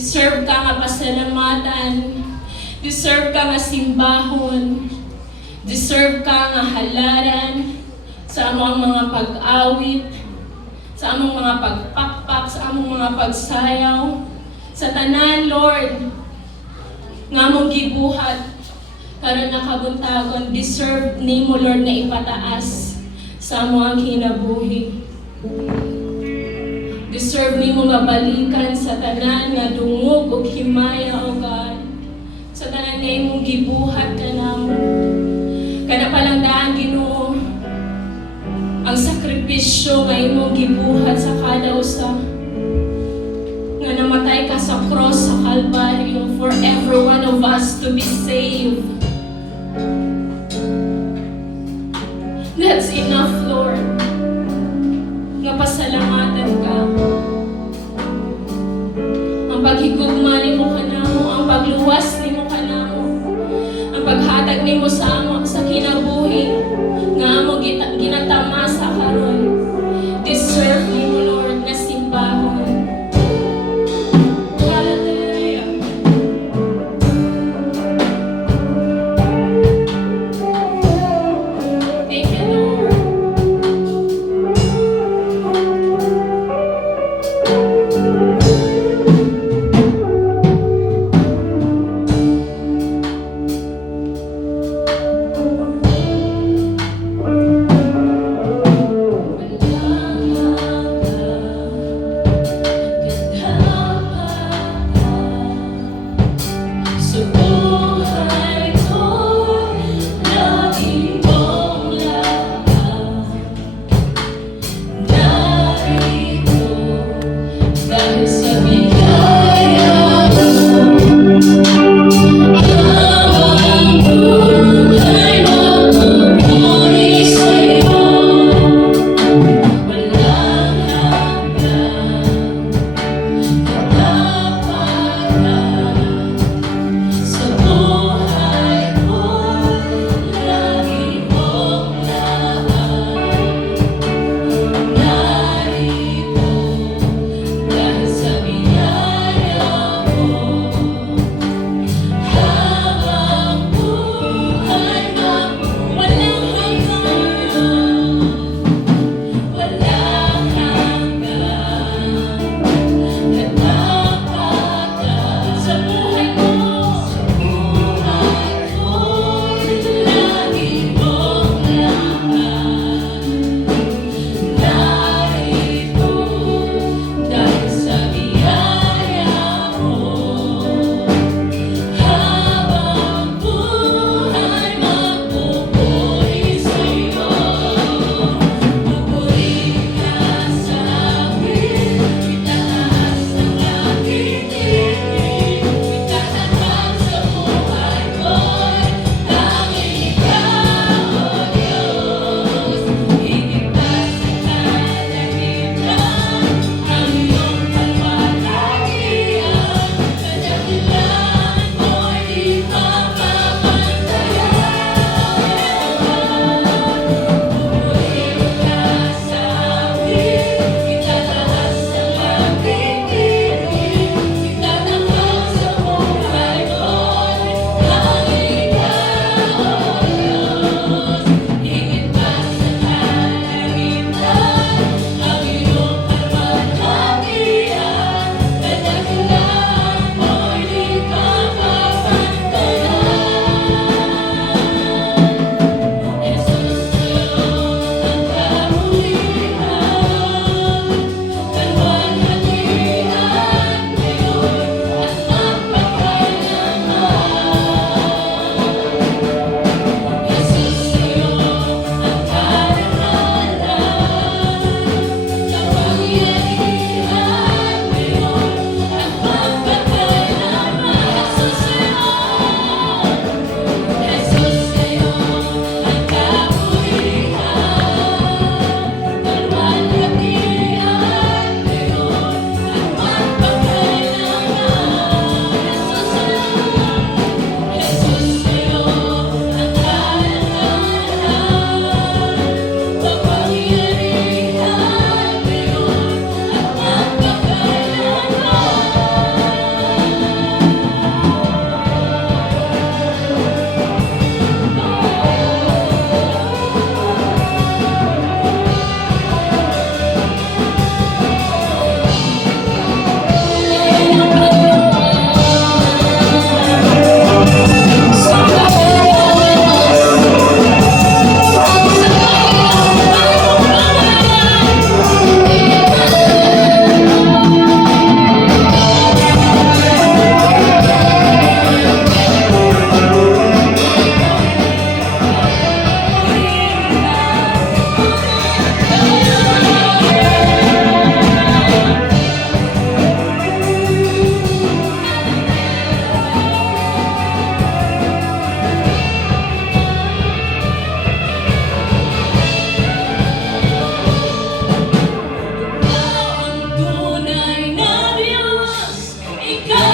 Deserve ka nga pasalamatan. Deserve ka nga simbahon. Deserve ka nga halaran sa among mga pag-awit, sa among mga pagpakpak, sa among mga pagsayaw, sa tanan, Lord, nga among gibuhat, karon nakabuntagon, deserve nimo, Lord, na ipataas sa among kinabuhi. Deserve nimo mabalikan sa tanan nga dungog ug himaya, O God. Sa tanan nga imong gibuhat kanamo. Kana palangdaan, Ginoo, ang sakripisyo nga imong gibuhat sa kada usa. Nga namatay ka sa cross sa Kalbaryo for every one of us to be saved. That's enough, Lord. Nga pasalamatan ka. Ang paghigugma nimo kanamo, ang pagluwas nimo kanamo, ang paghatag nimo sa amo sa kinabuhi nga amo ginatamasa karon. Deserve nimo, Lord, na simbahon. Hallelujah. Thank you, Lord.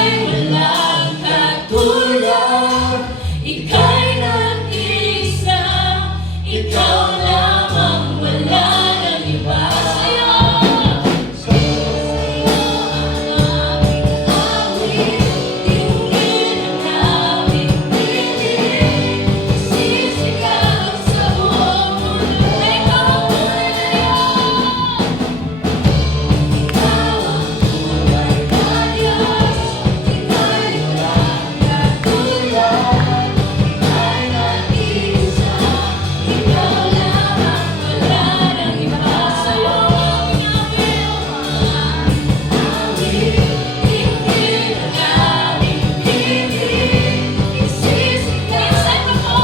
ika'y walang katulad. Ika'y nag-iisa, ikaw lamang, wala nang iba. Sa'yo ang aming awit, dinggin ang aming piling. Sisigaw sa buong mundo na ikaw ang tunay na Diyos. Ikaw ang tunay na Diyos, ika'y walang katulad. Ika'y nag-iisa, ikaw lamang, wala nang iba. Sa'yo ang aming awit, dinggin ang aming piling. Isisigaw mo,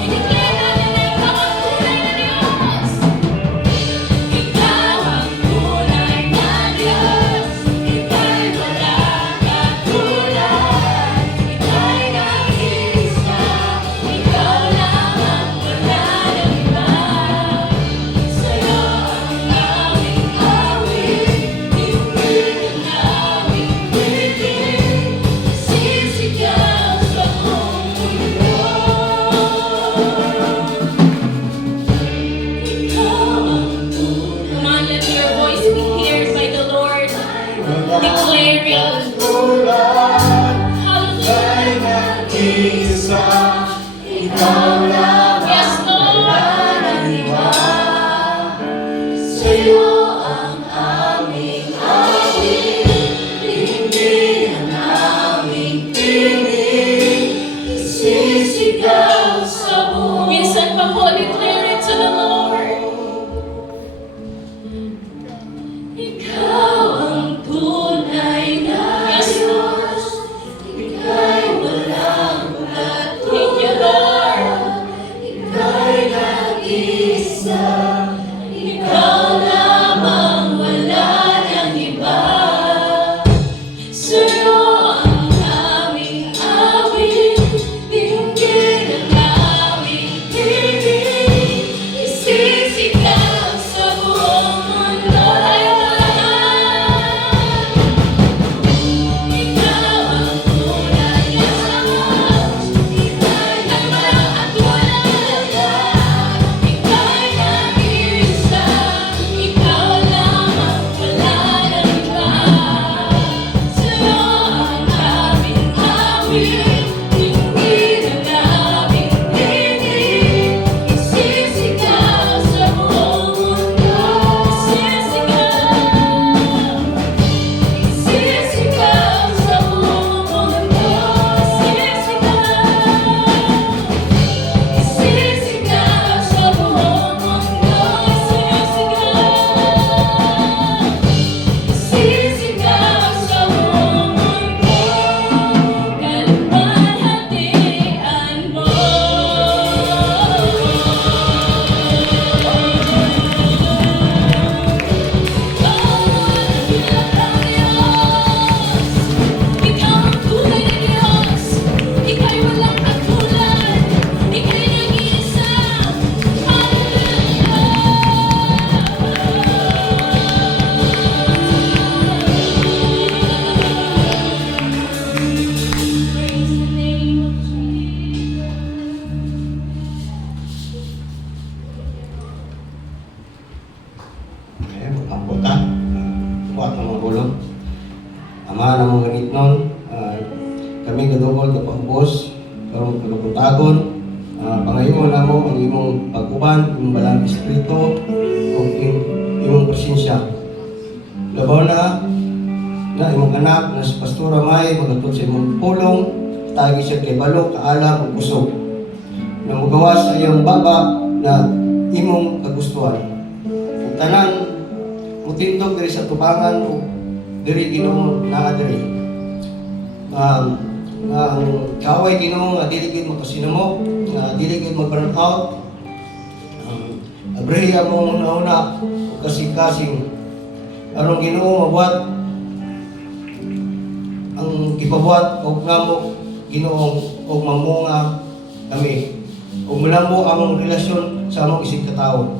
i-declare natin na ikaw ang tunay na Diyos. Ikaw ang tunay na Diyos, ika'y walang katulad. Ika'y nag-iisa, ikaw lamang, wala nang iba. Sa'yo ang aming awit, dinggin ang aming piling. Sisigaw sa buong mundo. Come on, let your voice be heard by the Lord. Declaring, hallelujah. Yes, Lord. Sa'yo ang aming awit, dinggin ang aming piling. Sisigaw sa buong. Minsan pa po, declare it to the Lord. Ikaw ang tunay na Diyos, ika'y walang katulad. Thank you, Lord. Ika'y nag-iisa, ikaw lamang, wala nang iba. Sa'yo ang aming awit, dinggin ang aming piling. Isisigaw sa buong mundo. Tayo lahat. Ikaw ang tunay na Diyos, ika'y walang katulad. Ika'y nag-iisa, ikaw lamang, wala nang iba. Sa'yo ang aming awit, dinggin ang aming piling. Isisigaw sa buong mundo. Isisigaw sa buong mundo. Isisigaw sa buong mundo. Isisigaw sa buong mundo. Kaluwalhatian mo. Ikaw ang tunay na Diyos, ika'y walang katulad, ika'y nag-iisa. Praise the name of Jesus. Ayan, magkampot ha. Buhat ng mga bulog. Ama ng mga ganit nun, kami gadugol kapag-ubos, karong pagkapuntagon, pangayon na mo ang imong pag-uban, imong balang espiritu, o imong presensya. Labaw na imong anak na si Pastora May, magatod sa imong pulong, tagi siya kay balo, kaalam, o kusog. Na magawas sa iyong baba na imong kagustuhan. Ug tanan, mutindog diri sa tubangan o diri Ginoo naa diri. Ang kaway Ginoo nga dili gid makasinamo, nga dili gid mag-burn out. Abriya mo una-una ug kasing-kasing aron Ginoo mabuhat ang gipabuhat og namo Ginoo og mamunga kami. Ug malamo ang relasyon sa among isig katawo.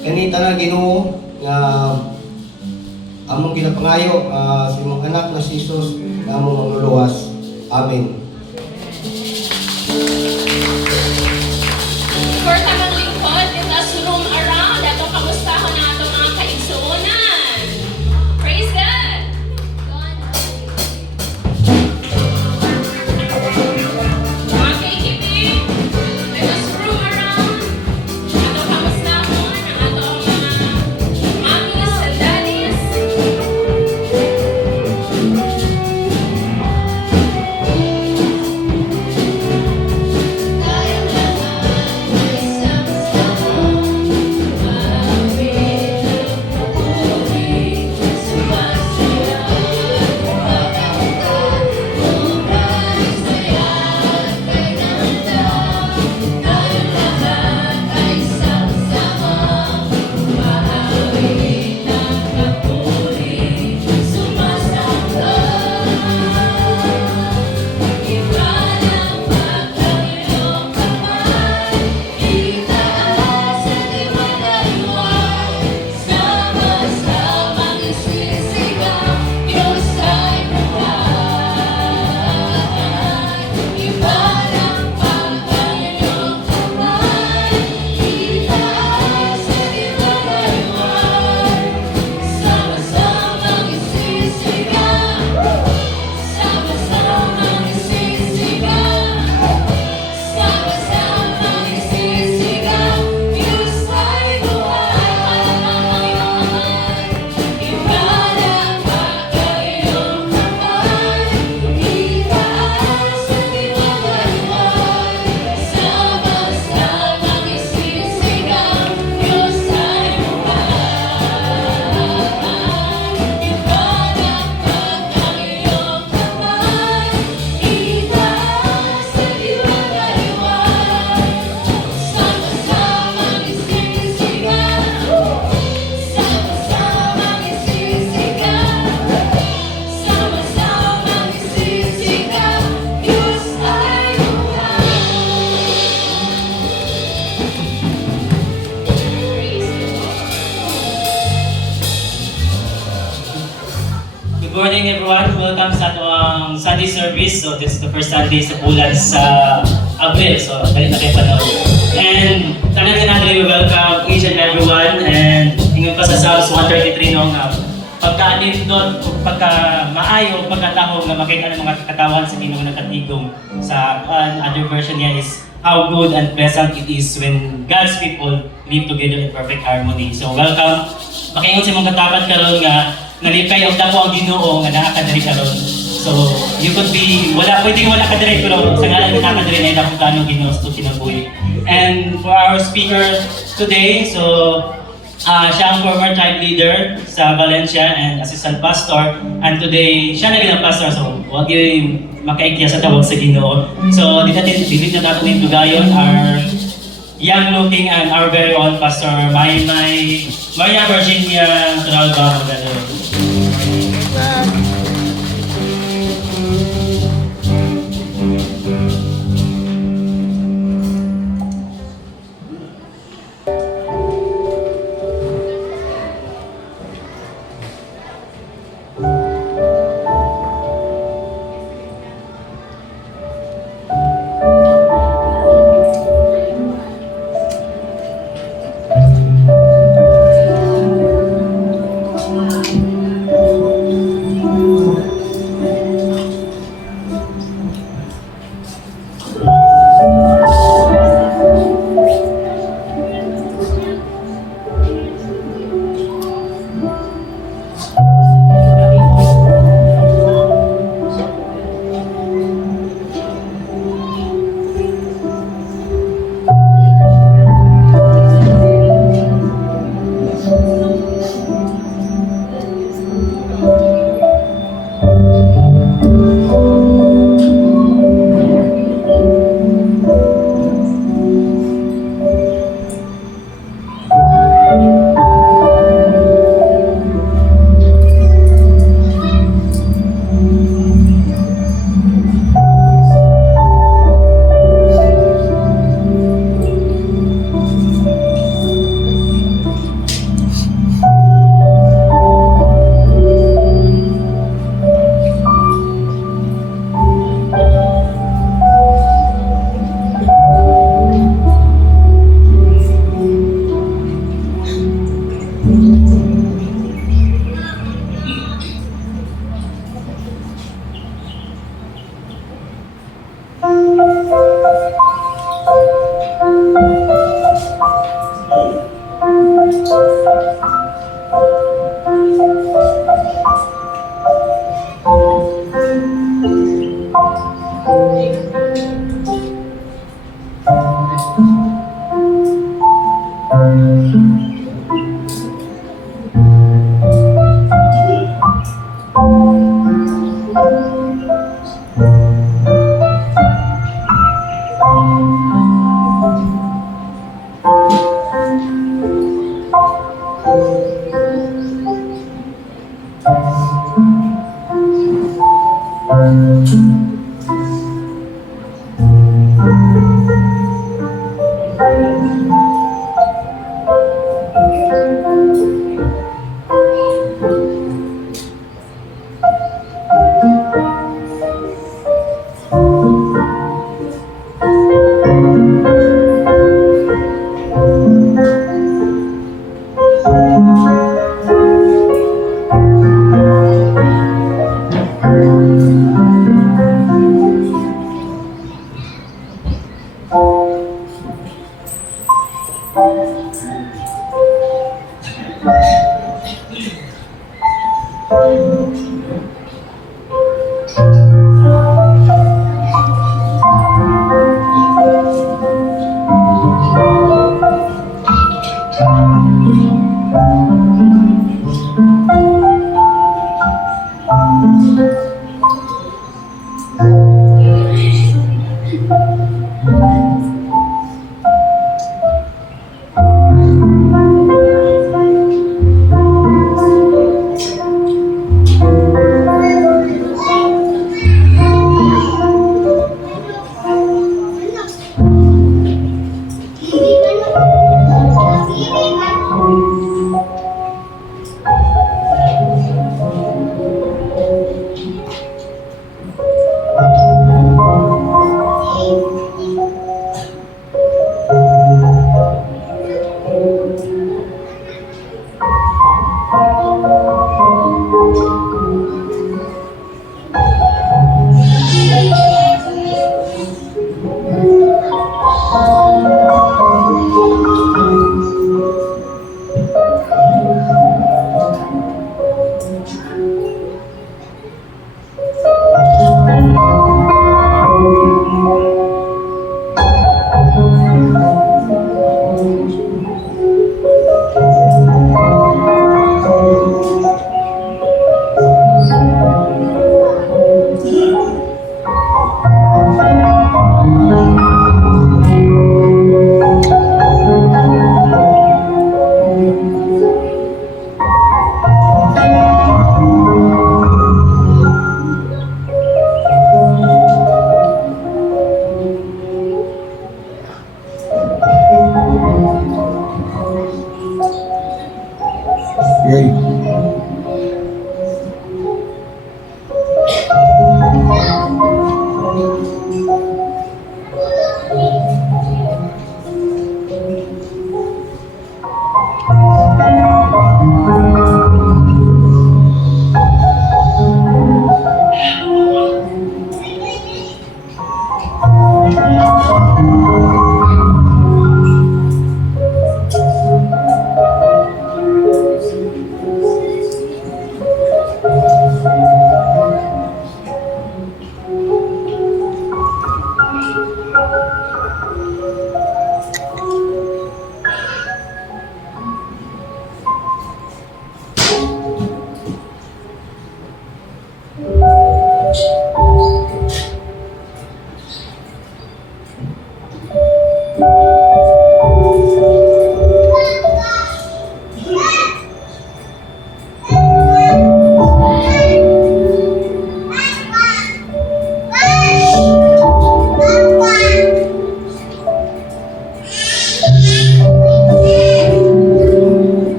Kani tanan Ginoo nga among ginapangayo sa imong anak na si Jesus na among mangluluwas. Amen. For tamang lingkod, let's roam around. Ato kamustahon na ato mga kaigsuunan. Praise God! Mga kaibigan, let us roam around. Ato kamustahon ang ato mga mommies and daddies. Good morning everyone. Welcome sa ating Sunday service. So this is the first Sunday sa bulan sa Abril. So dahil na kayo panood. And talaga natin we welcome each and everyone. And ingon pa sa Psalms 133 nung pagka-anindot, pagka-maayo, pagkatahong na makita ng mga katawan sa Ginoo nakatigong. Sa other version niya is how good and pleasant it is when God's people live together in perfect harmony. So welcome. Makaingon sa mga katapat karon nga nalipay og dako ang Ginoo nga naa ka diri karon. So you could be pwedeng wala ka diri pero sa ngalan nga naa ka diri na dakong kanong Ginoo sa kinabuhi. And for our speaker today, so siya ang former tribe leader sa Valencia and assistant pastor, and today siya na bilang pastor, so wag yung makaikya sa tawag sa Ginoo. So dito na natin yung dugayon our young looking and our very own Pastor Maria Virginia Tralba Magdalena.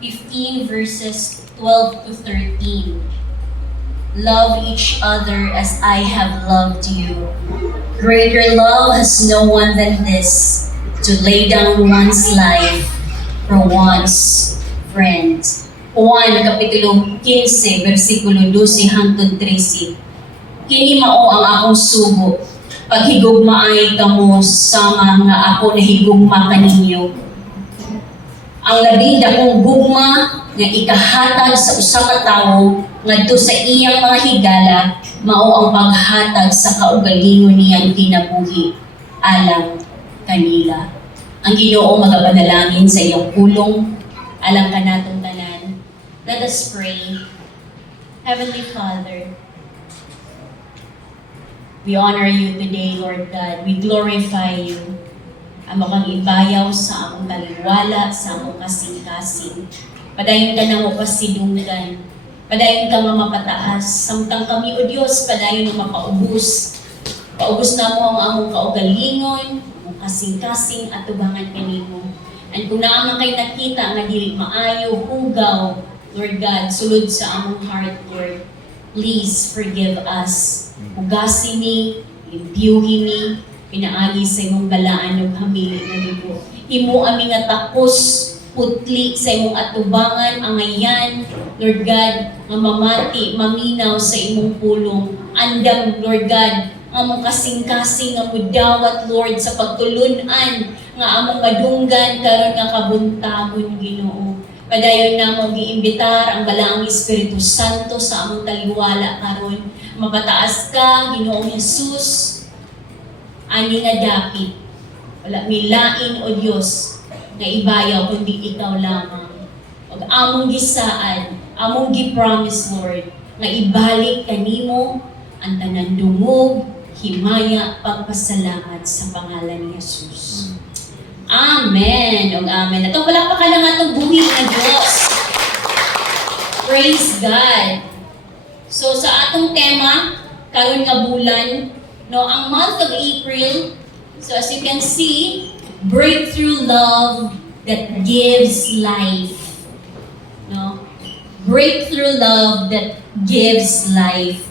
15 verses 12 to 13. Love each other as I have loved you. Greater love has no one than this, to lay down one's life for one's friends. Juan Kapitulo 15, versikulo 12 hangtod 13. Kini mao ang akong sugo, paghigugmaay kamo sama nga ako nahigugma kaninyo. Ang labing dakong gugma nga ikahatag sa usa ka tawo ngadto sa iyang mga higala mao ang paghatag sa kaugalingon niyang kinabuhi alang kanila. Ang Ginoo magapanalangin sa iyong pulong alang kanatong tanan. Let us pray. Heavenly Father, we honor you today, Lord God. We glorify you. Amo kang ibayaw sa among taliwala, sa among kasing-kasing. Padayon ka na mo pasidunggan. Padayon ka nga mapataas. Samtang kami, O Diyos, padayon nga mapaubos. Paubos na mo ang among kaugalingon, among kasing-kasing at tubangan kanimo. And kung naamang kay nakita nga dili maayo, hugaw, Lord God, sulod sa among heart, Lord. Please forgive us. Hugasin ni, limpiuhin ni, pinaagi sa imong balaan ng hamili na dugo. Imo ami nga takos, putli sa imong atubangan, angayan, Lord God, nga mamati, maminaw sa imong pulong. Andam, Lord God, among kasing-kasing nga mudawat, Lord, sa pagtulunan, nga among madunggan, karon nga kabuntagon, Ginoo. Padayon na mo giimbitar ang balaang Espiritu Santo sa among taliwala karon. Mapataas ka, Ginoong Jesus, ani nga dapit. Wala milain, O Diyos, nga ibayaw kundi ikaw lamang. Ug among gisaan, among gi-promise, Lord, nga ibalik kanimo ang tanan dungog, himaya, pagpasalamat sa pangalan ni Jesus. Amen. Ug amen. Ato wala pa ka lang atong buhi nga Dios. Praise God. So sa atong tema karon nga bulan, no, ang month of April, so as you can see, breakthrough love that gives life. No? Breakthrough love that gives life.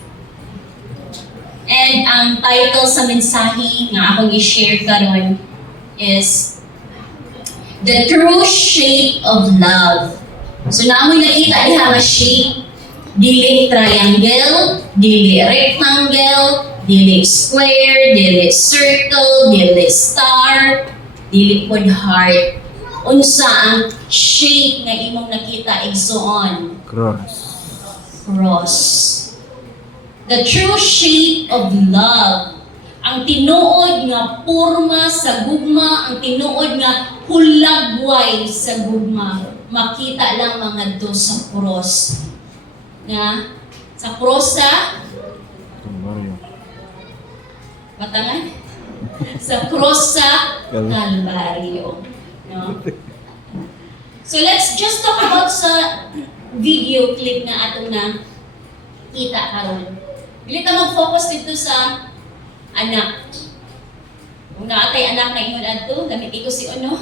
And ang title sa mensahe nga akong i-share karon is The True Shape of Love. So namoy nakita diha nga shape, dili triangle, dili rectangle, dili square, dili circle, dili star, dili pod heart. Unsa ang shape nga imong nakita igsuon? Cross. The true shape of love. Ang tinuod nga porma sa gugma, ang tinuod nga hulagway sa gugma. Makita lang mga do sa cross. Nga, sa cross sa Batangan? Sa cross sa Kalbaryo. No? So let's just talk about sa video clip na atong na kita karon. Dili ta mag-focus dito sa anak. Kung naatay anak na ingon adto, gamit ko si ano,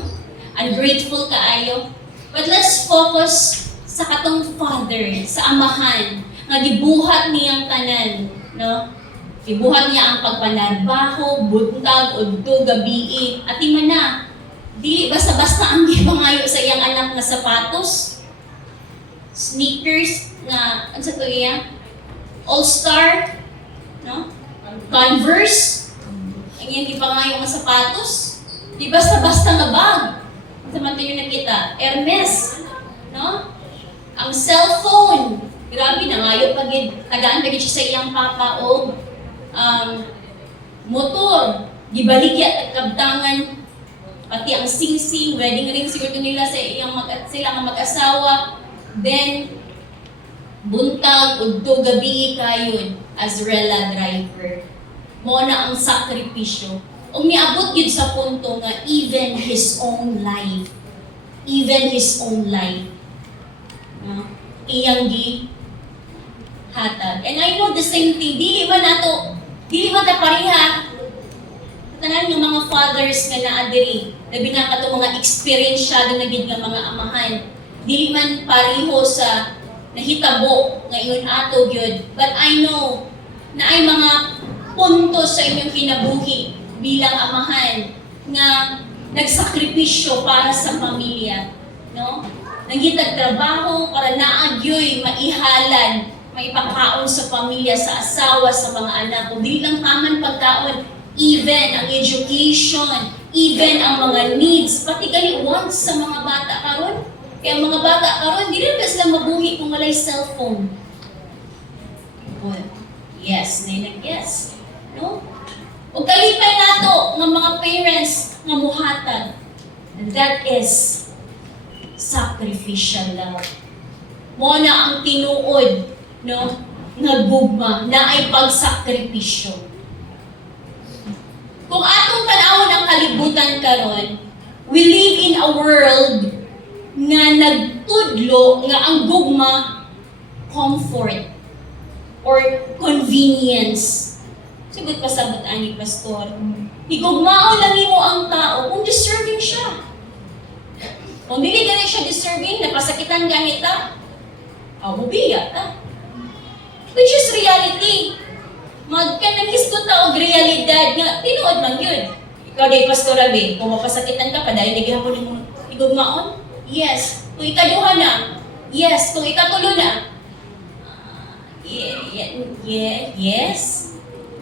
ungrateful kaayo. But let's focus sa katong father, sa amahan, nga gibuhat niyang tanan, no? Gibuhat niya ang pagpanarbaho, buntag, udto, gabi, at man na. Di basta-basta ang gipangayo sa iyang anak nga sapatos, sneakers na, ano sa to iya? All-Star, no? Converse, ang iyang gipangayo nga sapatos. Di basta-basta nga bag. Samantala yung nakita, Hermes, no? Ang cellphone, grabe na ngayon tagaan pagid siya sa iyang papa o motor, gibaligya at kabtangan, pati ang sing-sing, wedding ring siguro nila sa iyang sila nga mag-asawa, then buntag, udto, gabi kayon as rela driver. Mo na ang sakripisyo. O miabot yun sa punto nga even his own life, no? Iyang hatag. And I know the same thing, dili ba ta pareha tanan yung mga fathers nga naa diri, labi na kato mga experiensyado na gid nga mga amahan. dili man pareho sa nahitabo ngayon ato gyud, but I know na ay mga punto sa inyong kinabuhi bilang amahan nga nagsakripisyo para sa pamilya, no? Nangitag trabaho para naagyoy maihalan, maipakaon sa pamilya, sa asawa, sa mga anak. Kung di lang taman pagkaon, even ang education, even ang mga needs, pati gani wants sa mga bata karon. Kaya ang mga bata karon, di rin ba sila mabuhi kung walay cellphone? Well, yes, yes. No? O kalipay nato ng mga parents nga muhatag. And that is sacrificial love. Mo na ang tinuod, no, nagugma, na ay pagsakripisyo. Kung atong tanawon ang kalibutan karon, we live in a world nga nagtudlo nga ang gugma comfort or convenience. Sagot pasabot ani pastor. Igugmao lang imo ang tao kung deserving siya. Kung dili gani siya deserving, napasakitan ganita, bubiya ta. Which is reality. Magkanaghisto ta og realidad nga tinuod man yun. Ikaw day pastor abi, kung mapasakitan ka pa dahil nagihapon mo igugmaon? Yes. Kung ikaduha na, yes. Kung ikatulo na, yes.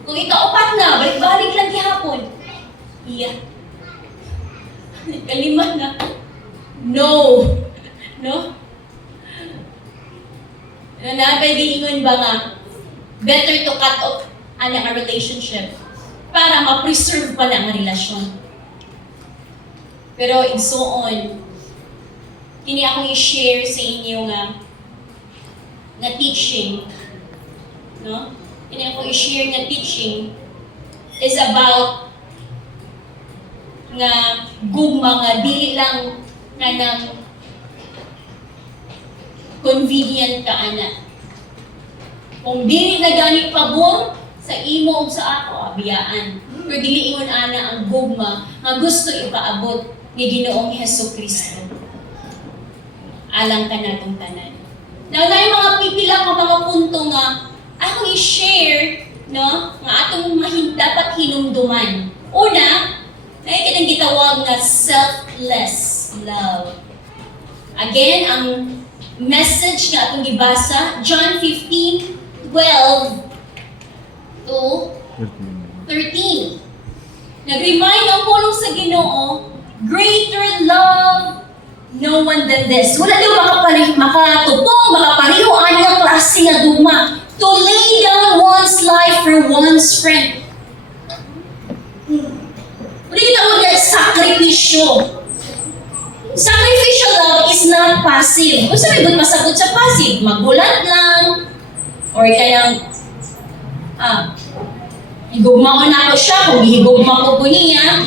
Kung ikaupat na, balik-balik lang gihapon. Yeah. Kalima na. No. No? Napag-iingon ba nga, better to cut off a relationship para ma-preserve pa na ang relasyon. Pero igsuon, kini akong i-share sa inyo nga teaching, no? Kini akong i-share nga teaching is about nga gugma nga dili lang nga nang convenient ka ana. Kung dili na gani pabor sa imo ug sa ako, abiyaan. Pero dili ingon ana ang gugma nga gusto ipaabot ni Ginoong Hesukristo. Alang ka natong tanan. Now, na yung mga pipila ka mga punto nga akong i-share, no, nga atong dapat hinumduman. Una, na ikinang gitawag nga selfless love. Again, ang message nga atong gibasa, John 15:12 to 13. Nag-remind ang pulong sa Ginoo, greater love no one than this. Wala daw makatupong, makapariho ani ang klase nga duma. To lay down one's life for one's friend. Wala kita mo dahil sakripisyo. Sacrificial love is not passive. Kung sabi ba't masagot sa passive? Magulat lang. Or kayang, higugmaon na ako siya, kung higugma ko po niya,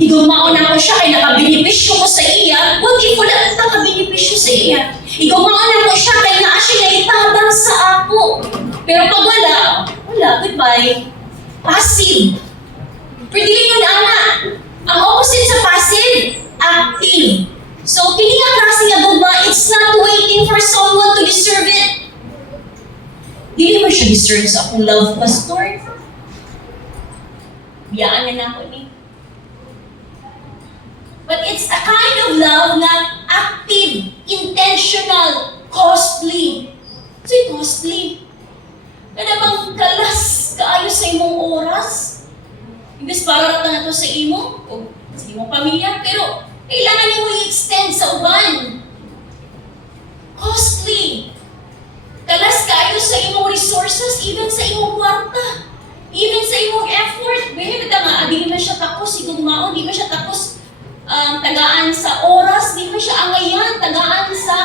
higugmaon na ako siya, kaya nakabinipisyo ko sa iya, huwag wala ang nakabinipisyo sa iya. Higugmaon na ako siya, kaya naa siya naitabang sa ako. Pero pag wala, goodbye. Passive. Pero dili yun, ana. Ang opposite sa passive, active. So, kini nga klase nga gugma, it's not waiting for someone to deserve it. Dili mo siya deserve sa akong love, pastor. Biyaan na ako ni. But it's a kind of love na active, intentional, costly. So, costly. Kada bang kalas kaayo sa imong oras? Imbes para rata na to sa imo, o sa imong pamilya, pero kailangan mo i-extend sa uban. Costly. Kalas kaayo sa imong resources, even sa imong kwarta, even sa imong effort. Bili ba nga, di man siya takos, sigugmaon, di man siya takos tagaan sa oras, di man siya angayan, tagaan sa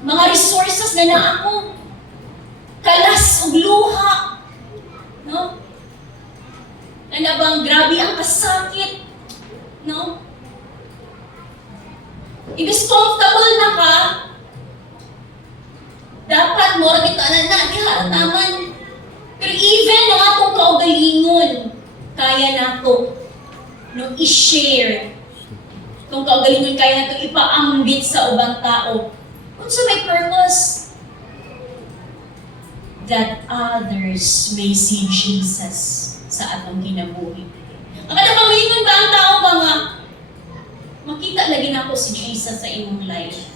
mga resources na naako. Kalas ug luha. No? Ano bang grabe ang kasakit? No? Ibig comfortable na ka, dapat mo rin ito na diharataman. Pero even ang atong kaugalingon, kaya na ito, no, i-share. Kung kaugalingon kaya nato ipaambit sa ubang tao. Kung sa may purpose, that others may see Jesus sa atong kinabuhi. Ang kada panglingon ba ang tao ba nga, makita lagi na ako si Jesus sa imong life.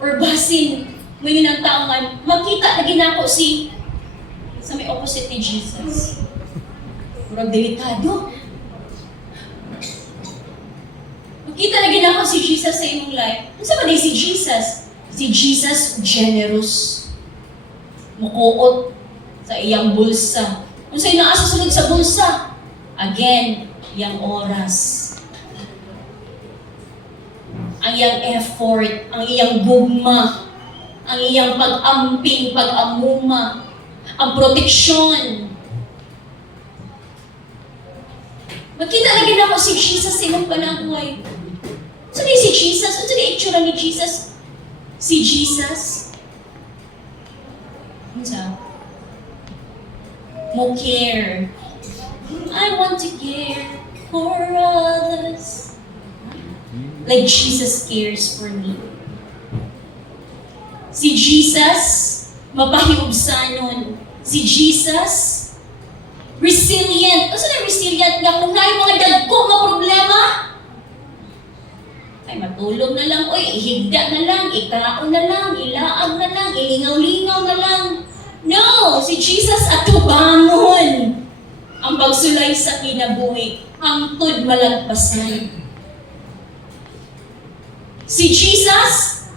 Or basin, ngayon ang tao nga, makita lagi na ako sa may opposite ni Jesus. Murag delikado. Makita lagi na ako si Jesus sa imong life. Ano sa ba si Jesus? Si Jesus, generous. Mukuot sa iyang bulsa. Kung sa'yo naasusunod sa bulsa, again, iyang oras. Ang iyang effort, ang iyang gugma, ang iyang pag-amping, pag-amuma, ang proteksyon. Magkita lagi na ako si Jesus sa imong panangay. Saan si Jesus? Saan yung itsura ni Jesus? Si Jesus? Mo care. I want to care for others. Like Jesus cares for me. Si Jesus, mapahiubsanon. Si Jesus, resilient. Asa na resilient nga kung na mga dagko nga problema? Ay matulog na lang, oy, ihigda na lang, ikaon na lang, ilaag na lang, ilingaw-lingaw na lang. No! Si Jesus atubangon ang pagsulay sa kinabuhi, hangtod malagpasan. Si Jesus,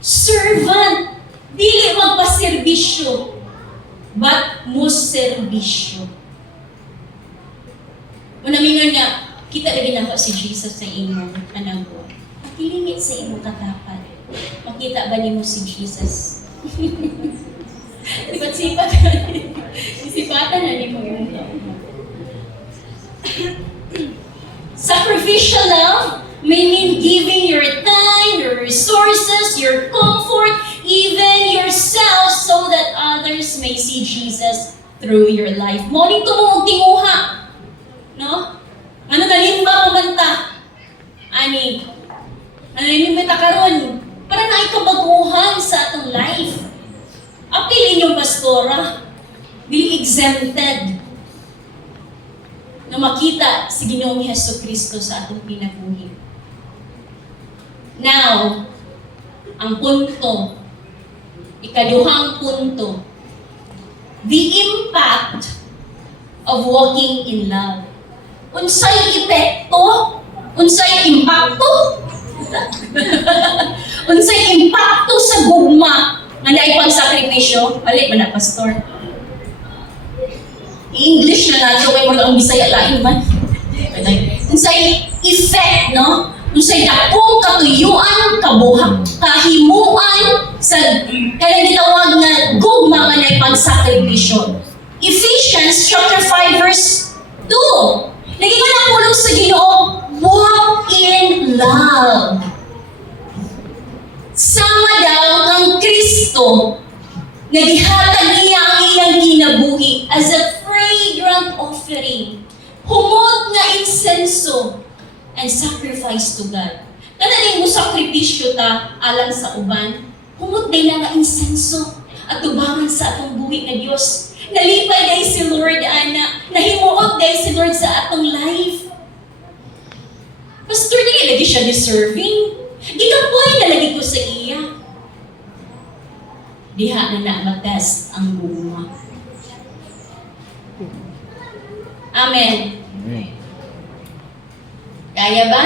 servant, dili magpaserbisyo, but muserbisyo. Manamingan nga, kita lagi na ako si Jesus sa imong anagwa. Pakilingit sa imong katapat. Makita ba niyo si Jesus? Sipat-sipat ka. Isipatan na ni mo yung sacrificial love may mean giving your time, your resources, your comfort, even yourself so that others may see Jesus through your life. Morning tumungog tinguha. No? Ano nalimba kumanta? Ani? Ano nalimba karon? Para na ikabaguhan sa atong life. Apilin yung pastora, be exempted na makita si Ginoong Hesukristo sa atong pinabuhi. Now, ang punto, ikaduhang punto, the impact of walking in love. Unsay epekto? Unsay impacto? Unsay impacto sa gugma nga naay pagsakripisyo? Ali man na pastor. English na nato kay mo ang Bisaya lain man. Unsay effect, no? Unsay dakong katuyuan, kahimuan sa kaya gitawag nga gugma nga naay pagsakripisyo. Ephesians chapter 5 verse 2. Naging ang pulong sa Ginoo, walk in love. Sama daw kang Kristo, naghihatag niya ang iyang kinabuhi as a fragrant offering, humot nga insenso, and sacrifice to God. Kanaling mo sakripisyo ta alang sa uban, humot din na nga insenso at tubangan sa atong buhi na Diyos. Nalipay dahil si Lord, ana. Nahimuot dahil si Lord sa atong life. Pastor, di lagi siya deserving. Gikapoy na lagi ko sa iya. Diha na matest ang bunga. Amen. Kaya ba?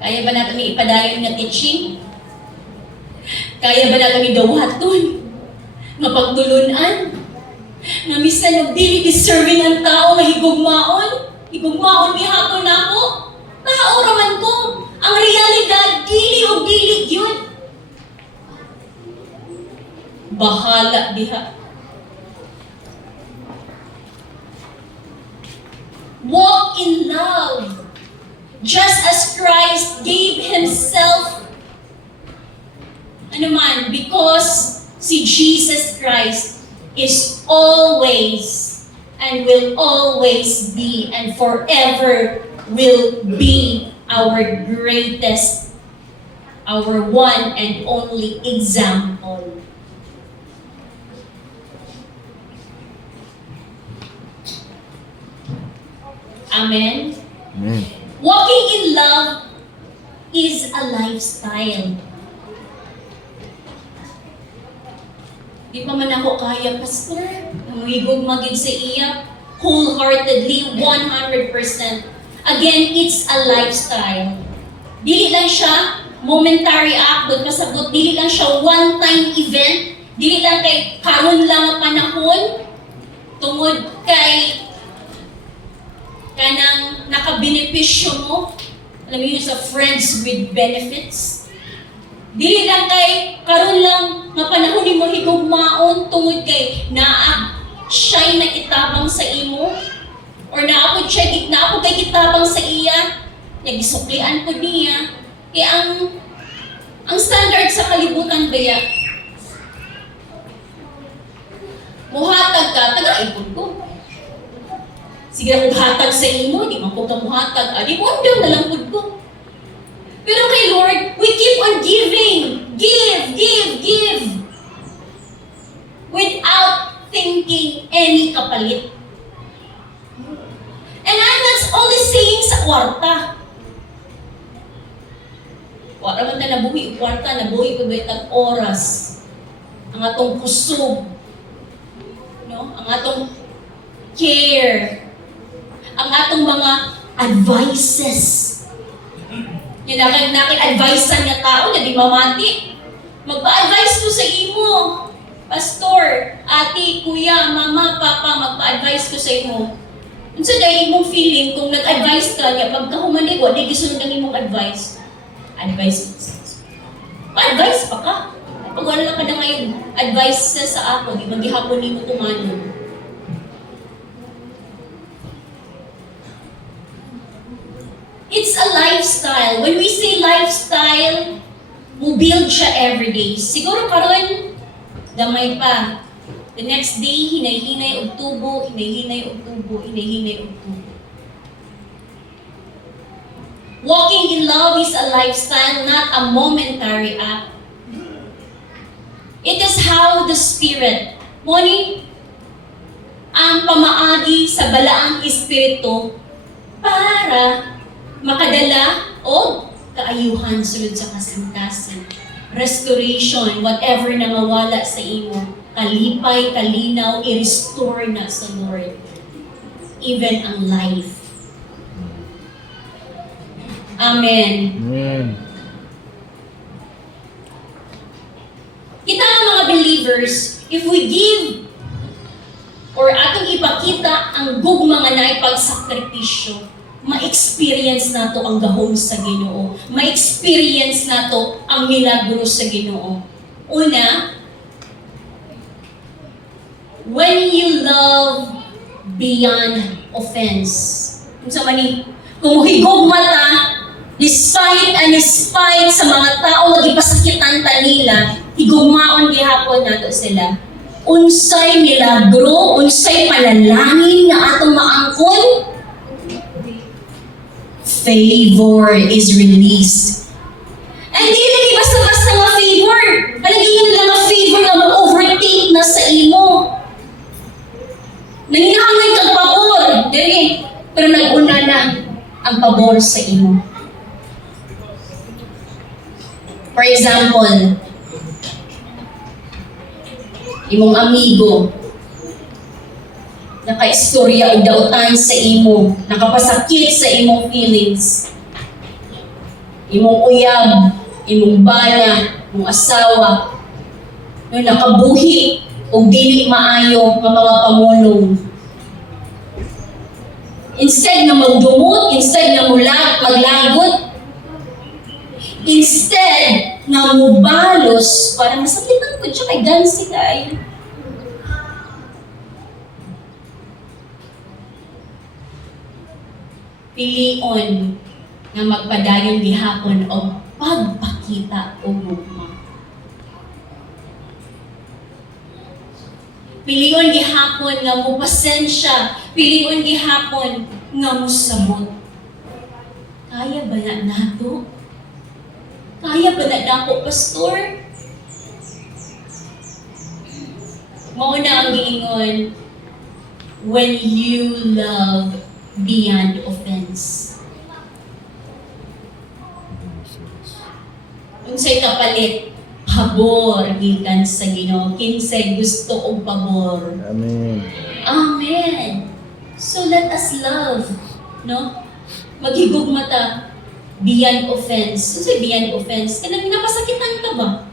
Kaya ba natin may ipadayon na teaching? Kaya ba natin may dawaton? Mapagtulunan? Na minsan yung dili deserving ang tao nga higugmaon gihapon ako. Nahauraman ko, ang realidad dili o dili yun. Bahala diha. Walk in love, just as Christ gave Himself. Ano man, because si Jesus Christ is always and will always be and forever will be our greatest, our one and only example. Amen? Amen. Walking in love is a lifestyle. Di pa man ako kaya, Pastor. Namigog magid sa iya. Wholeheartedly, 100%. Again, it's a lifestyle. Dili lang siya momentary act, doon pasabot. Dili lang siya one-time event. Dili lang kay karon lang ang panahon. Tungod kay kanang nakabenepisyo mo. Alam mo yun sa friends with benefits. Dili lang kay karon lang nga panahon nimo higugmaon tungod kay naa siya'y nakitabang sa imo or naapod kay kitabang sa iya nagisuklian po niya kaya ang standard sa kalibutan baya muhatag ka taga-ipon ko. Sige akong hatag sa imo, di man ko ka muhatag, di mo andam na lang pud ko. Pero kay Lord, we keep on giving. Give. Without thinking any kapalit. And I'm not only saying sa kwarta. Wala man na nabuhi, kwarta, nabuhi pa ba oras. Ang atong kusog. No? Ang atong care. Ang atong mga advices. Yung naki-advisean nga tao na di mamati. Magpa-advise ko sa imo. Pastor, ate, kuya, mama, papa, magpa-advise ko sa imo. Unsa dahil imong feeling kung nag-advise ka, niya pagkahumanig, wala gisunod ang imong advice. Pa-advise pa ka. Pag wala ka na ngayon advice sa ako, di maghihapon nimo tumanon. It's a lifestyle. When we say lifestyle, mo build siya everyday. Siguro karon gamay pa. The next day, hinay-hinay og tubo, hinay-hinay og tubo, hinay-hinay og tubo. Walking in love is a lifestyle, not a momentary act. It is how the Spirit, moni, ang pamaagi sa balaang Espiritu para makadala o kaayuhan sulod sa kasintasan. Restoration, whatever na mawala sa imo, kalipay, kalinaw, i-restore na sa Lord. Even ang life. Amen. Amen. Kita ang mga believers, if we give or atong ipakita ang gugma nga naipagsakripisyo, ma-experience nato ang gahom sa Ginoo. Ma-experience nato ang milagro sa Ginoo. Una, when you love beyond offense. Kung higugma ta, despite sa mga tao magipasakitan ta nila, higugmaon gihapon nato sila. Unsay milagro, unsay panalangin nga atong maangkon, favor is released. And di lagi basta-basta nga favor. Palagyan lang nga favor nga mag-overtake na sa imo. Nanginahanglan kang pabor, dili. Pero nag-una na ang pabor sa imo. For example, imong amigo, naka-istorya o dautan sa imo, nakapasakit sa imong feelings, imong uyab, imong bana, imong asawa, nakabuhi o dili maayo ng mga pamulong. Instead na magdumot, instead na maglagot, instead na mubalos, para masakitan ko siya kay gansi kayo. Pilion nga magpadayon gihapon o pagpakita o gugma. Pilion gihapon nga mupasensya, pilion gihapon nga musabot. kaya ba na nato? Kaya ba na nako, pastor? Mao na ang giingon, when you love beyond offense. Unsay kapalit? Pabor gikan sa Ginoo. Kinsay gusto og pabor. Amen. Amen. So let us love, no? Maghigugma ta beyond offense. Unsay beyond offense? Kanang napasakitan ka ba?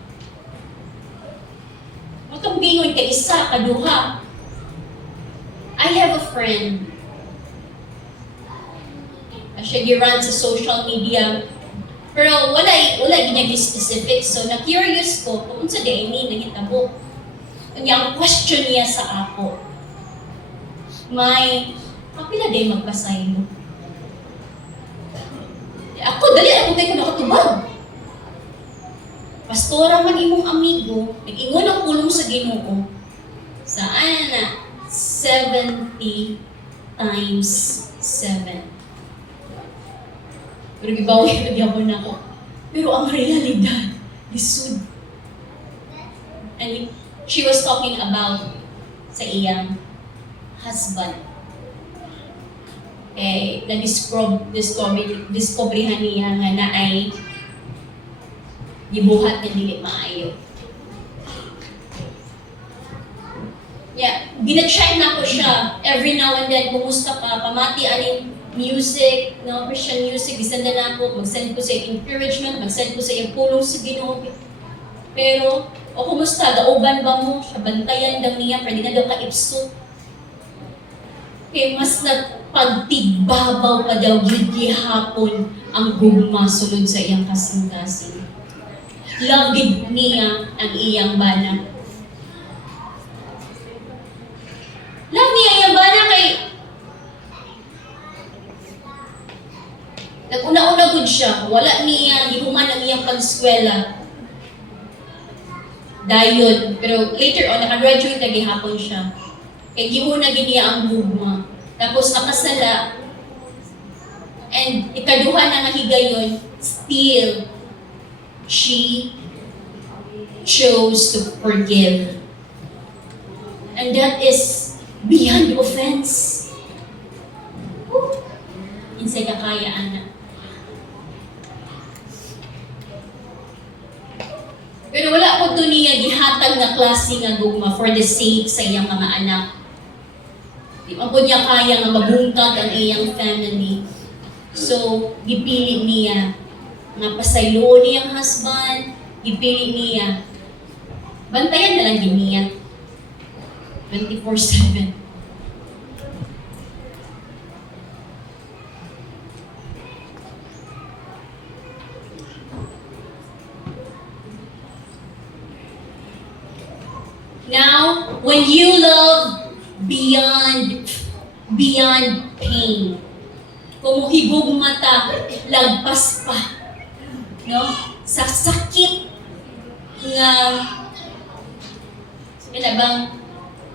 Matong gingon ka isa, kaduha. I have a friend. Siya gi-run sa social media. Pero wala ginagi specific. So na-curious ko kung unsa di ini nahitabo. Ang question niya sa ako. May kapila day magpasaylo. Ako dali ako kay ko nakatubag. Pastora man imong amigo, nag-ingon ang pulong sa Ginoo. Sa na 70 times 7. Pero gibawi na gyapon ako. Pero ang realidad, lisod. And she was talking about sa iyang husband. Na-discoveryhan niya nga na ay gibuhat na dili maayo. Yeah, gina-check na ko siya every now and then, kumusta ka, pamati aning music, no, Christian music, gisenda na ako, mag-send ko sa encouragement, mag-send ko sa iyang pulong sa Ginoo. Pero, o kumusta, gauban ba mo, siya bantayan daw niya, pwede na daw ka-ipso. Kaya mas nagpagtigbabaw pa daw yun gihapon ang gugma sulod sa iyang kasing-kasing. Love niya ang iyang bana. Love niya iyang bana kay nag-una-una gud siya, wala niya gihuman ang iyang pagskwela. Dayon, pero later on naka-graduate na gihapon siya. Kay gihuna gid niya ang gugma. Tapos nakasala. And ikaduha na nga higayon, still she chose to forgive. And that is beyond offense. Insay kakayaan na. Pero wala ko to niya gihatag na klase nga gugma for the sake sa iyang mga anak. Di man po niya kaya nga mabungkag ang iyang family. So, gipili niya nga pasaylo niyang husband, gipili niya. Bantayan na lang din niya. 24/7. Now, when you love beyond pain, kung hibog mata, lagpas pa, no? Sa sakit nga, bang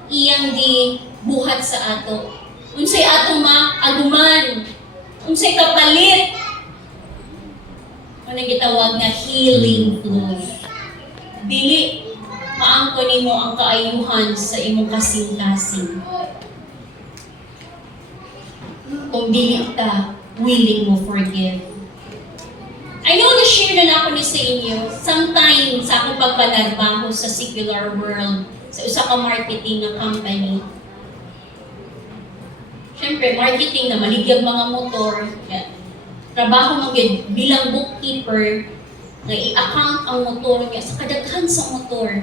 iyang di buhat sa ato. Unsay ato aguman, unsay kapalit. Ano gitawag nga healing flow. Dili maangko nimo ang kaayuhan sa imong kasing-kasing. Kung dili ta willing mo forgive. I know na-share na ako ni sa inyo, sometimes sa akong pagpanarbaho sa secular world, sa usa ka marketing na company. Siyempre, marketing na maligyag mga motor, trabaho mo bilang bookkeeper, na i-account ang motor niya sa kadaghan sa motor.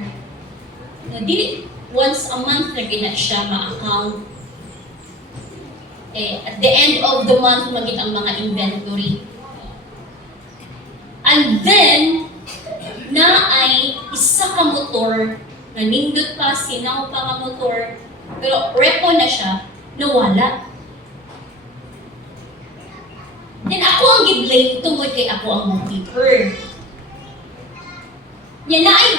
Na dili once a month na gina siya ma-account. At the end of the month, magit ang mga inventory. And then, na ay isa ka motor, na nindot pa, sinaw pa ka motor, pero repo na siya, nawala. Then ako ang gi-blame tungod kay ako ang bookkeeper. Yan na ay,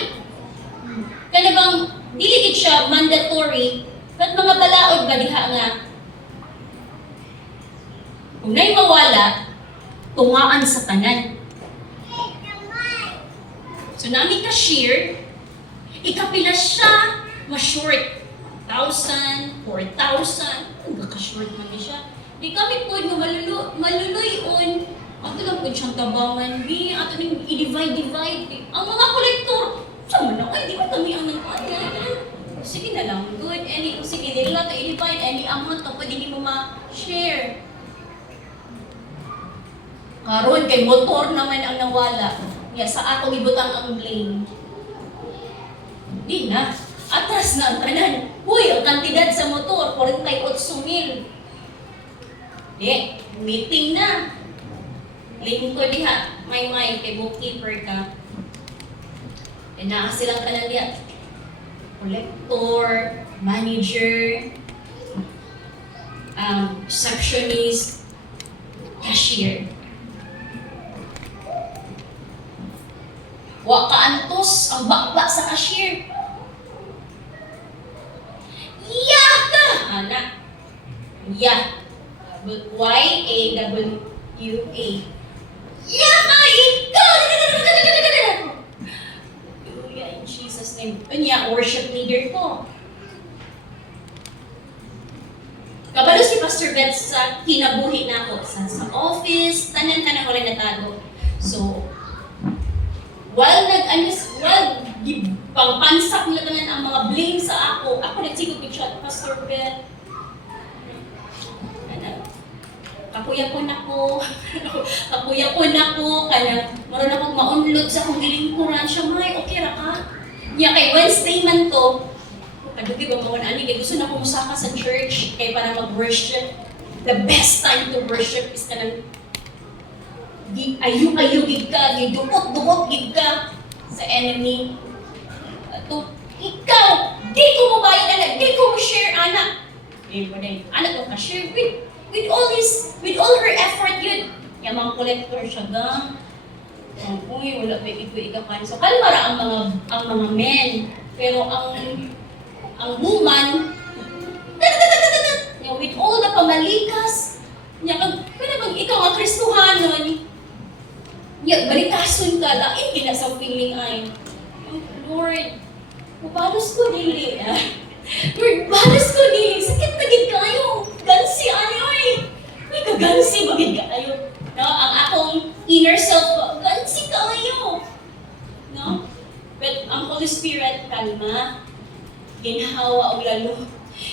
kaya bang, diligid siya, mandatory, at mga balaod ba diha nga, kung na'y mawala, tungaan sa tanan. So nami cashier, ikapila siya, ma-short. 1,000, 4,000, nagka-short man siya. Di kami po nga maluluyon. Ato lang po siyang tabangan, ato nang i-divide. Ang mga kolektor, sama na, ay, di ba kami ang nag-ano? Sige na lang, good. Sige, nila to i-divide, any amount to, pwede di mo ma-share. Karon kay motor naman ang nawala. Sa akong ibutang ang blame. Di na. Atras na ang tanan. Uy, ang kantidad sa motor, 48,000. Di, meeting na. Link ko diha. May kay bookkeeper ka. E na silang tanan diha. Collector, manager, receptionist, cashier. Wa kaantos ang bakba sa cashier. Yaka! Anak. Ya. Y-A-W-A. Yaka! Ikaw! Hallelujah, in Jesus' name. Unya, worship leader ko. Kabalo si Pastor Beth sa kinabuhi na ako. Sa office, tanan-tanan wala natago. So, while pangpansak na tanan ang mga blame sa ako nagsigod ko siya, Pastor Beth. Kapuyapon ako, kana maron akong maunlod sa akong gilingkuran siya, may okay ra ka? Nya kay Wednesday man to, kadugi ba mawon ani kay gusto na ko musaka sa church kay para mag-worship. The best time to worship is kanang ayu gid ka, gidukot gid ka sa enemy. Ikaw, di ko mo bayad anak, di ko mo share anak. Anak ko ka-share with all her effort yun. Yung mga collector siya gang. Uy, wala ba ikaw. So, kalmara ang mga men. Pero ang woman, with all the pamalikas, kung ikaw ang Kristohanon, balikason ka, lain gina sa feeling ay, Lord, balos ko dili. Lord, balos ko dili. Sakit na gid kayo. Gansi ano eh. May kagansi magid kayo. No? Ang akong inner self, gansi kayo. No? But ang Holy Spirit, kalma. Ginhawa o lalo.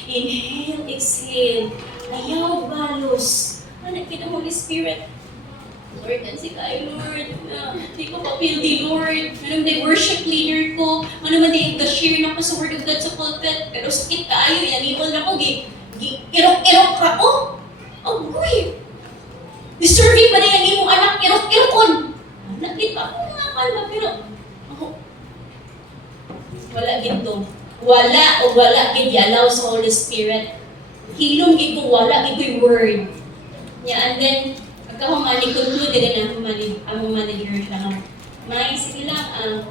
Inhale, exhale. Ayaw, balos. Anak kita Holy Spirit. Lord, gansi kayo, Lord. Di ko pa-feel di Lord. Anong di worship leader ko. Ano man di share na ko sa Word of God sa pulpit. Pero sakit kayo. Yan na ko. Irok-irok ka ko. Oh, boy. Deserving ba na yung imong anak? Irok-irokon. Nakit pa ako nga kalma. Pero, wala ginto. Wala gid allow sa Holy Spirit. Hilong gid ko wala gid yung word. Yeah, and then pagka conclude din ang manager lang. May sige lang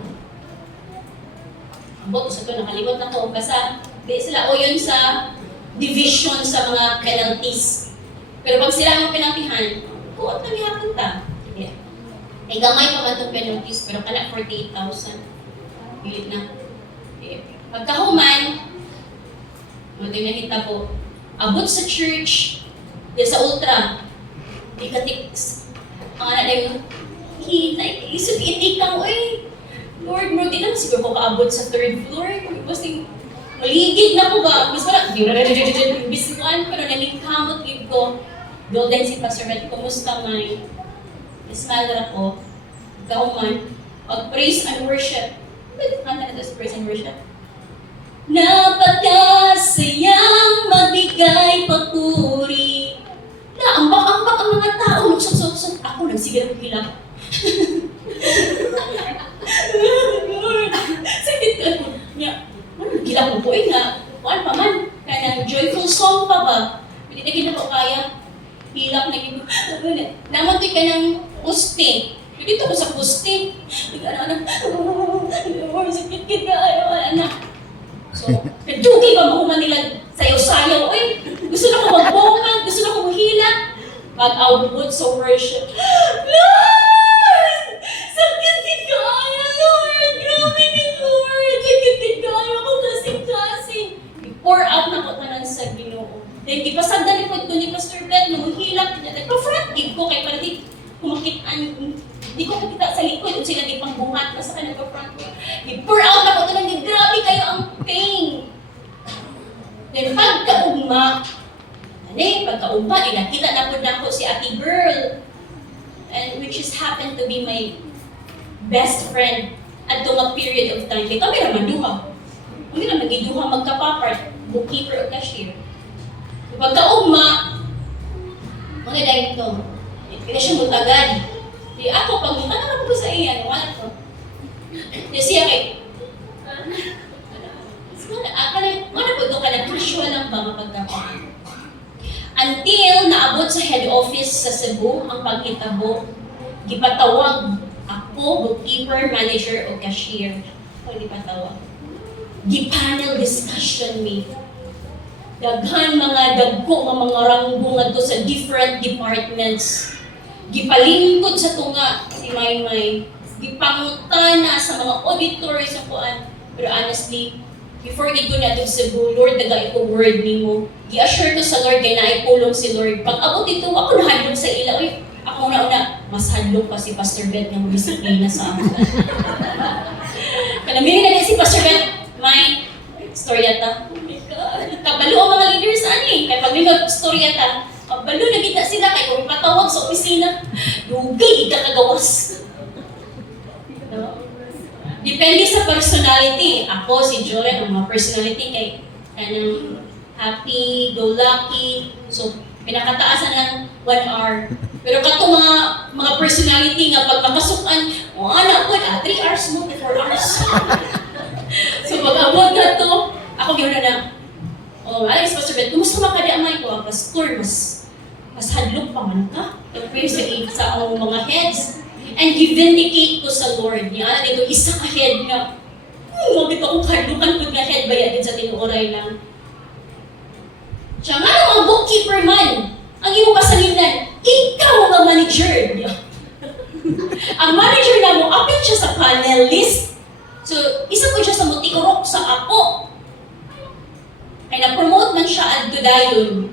abot sa to nakalimot na ko kasi di sila o yun sa division sa mga penalties. Pero pag sila ang penaltihan, kuot na gihapon ta. Sige. Ay gamay pa man itong penalties pero kana 48,000. Pilit na. Pagkahuman, nakita po, abot sa church, di sa ultra, ikatiks. Ang anak na yung, isip itikaw, Lord, mo, di naman siguro ko kaabot sa 3rd floor. Basta maligid na ko ba? Mas wala, bisikuan, pero nalingkamot yun ko. Golden si Pastor Beth, kumusta may? Smile ako, kauman, pag-praise and worship. Kanta na sa praise and worship. Napakasayang magbigay papuri. Naambak-ambak ang mga tao. Nagsusok-sok. Ako nagsigil ang hilap. Sakit ka niya. Ano, hilap mo po nga. Kuan pa man. Kaya joyful song pa ba? Hindi na ginako kaya. Hilap na ginako. Naman ka ng puste. Dito ko sa puste. Ano, sakit ka. Anak. So, kadugi ba mahuman nila sayaw-sayaw? Uy, gusto na ko mag-bomba, gusto na ko mahila. Pag-output sa worship, Lord! Sakit kayo, Lord! Grabe ni Lord! Sakit kayo ko kasing-kasing. I-pour out na ko tanan sa Ginoo. Then, ipasagdan ko ni Pastor Ben, nung hilak niya, nagpa-frantic ko kay Paldi, kumakitaan, hindi ko makita sa likod, kung sila di pangbuhat, basta ka nagpa-front ko. I-pour out na ko tanan, grabe kayo ang pain. Then, pagkaugma, pagkaugma, nakita na po na ko si Ate Girl, and which is happened to be my best friend at mga period of time. Kaya kami naman duha. Hindi naman giduha magkapapart, bookkeeper o cashier. Pagkaugma, mga dahil ito, kaya siya mutagad. Di ako, pag ano ko sa iyan, wala ko. Di siya kay, wala po ito ka na casual lang ba mapagkapapart. Until naabot sa head office sa Cebu ang pagkitabo, gipatawag ako, bookkeeper, manager, o cashier. Ako gipatawag. Gipanel discussion me. Daghan mga dagko mga ranggo ngadto sa different departments. Gipalingkod sa tunga si Maymay. Gipangutana sa mga auditor sa kuan. Pero honestly, before gid ko na sa Cebu, Lord, daga iko word nimo. Gi-assure ko sa Lord kay naay pulong si Lord. Pag abot dito ako nahadlok sa ila. Uy, ako una mas hadlok pa si Pastor Ben ng disiplina sa ako. Kanamili na si Pastor Ben, may storya ta. Oh my God. Kabalo ang mga leaders ani. Kaya pag nilog storya ta, kabalo na kita sila kay kung patawag sa opisina, dugay ikakagawas. No? Depende sa personality. Ako, si Joy, ang mga personality kay kanang happy, go lucky. So, pinakataasan ng 1 hour. Pero kato mga personality nga pag makasukan, anak ko, 3 hours mo, 4 hours. So, pag-abot na to, ako gano'n na, Alex, Pastor Ben, kumusta makadiamay ko? Pastor, mas hadlok pa man ka. Compare sa akong mga heads. And gi-vindicate ko sa Lord niya. Dito, isa ka head nga. Mabit akong hadlukan ko nga head, bayadin sa tinuoray lang. Siya nga ang bookkeeper man. Ang iyong kasalingan, ikaw ang manager niya. Ang manager na mo, apit siya sa panel list. So, isa ko siya sa mutikurok sa ako. Kaya na-promote man siya at dayon.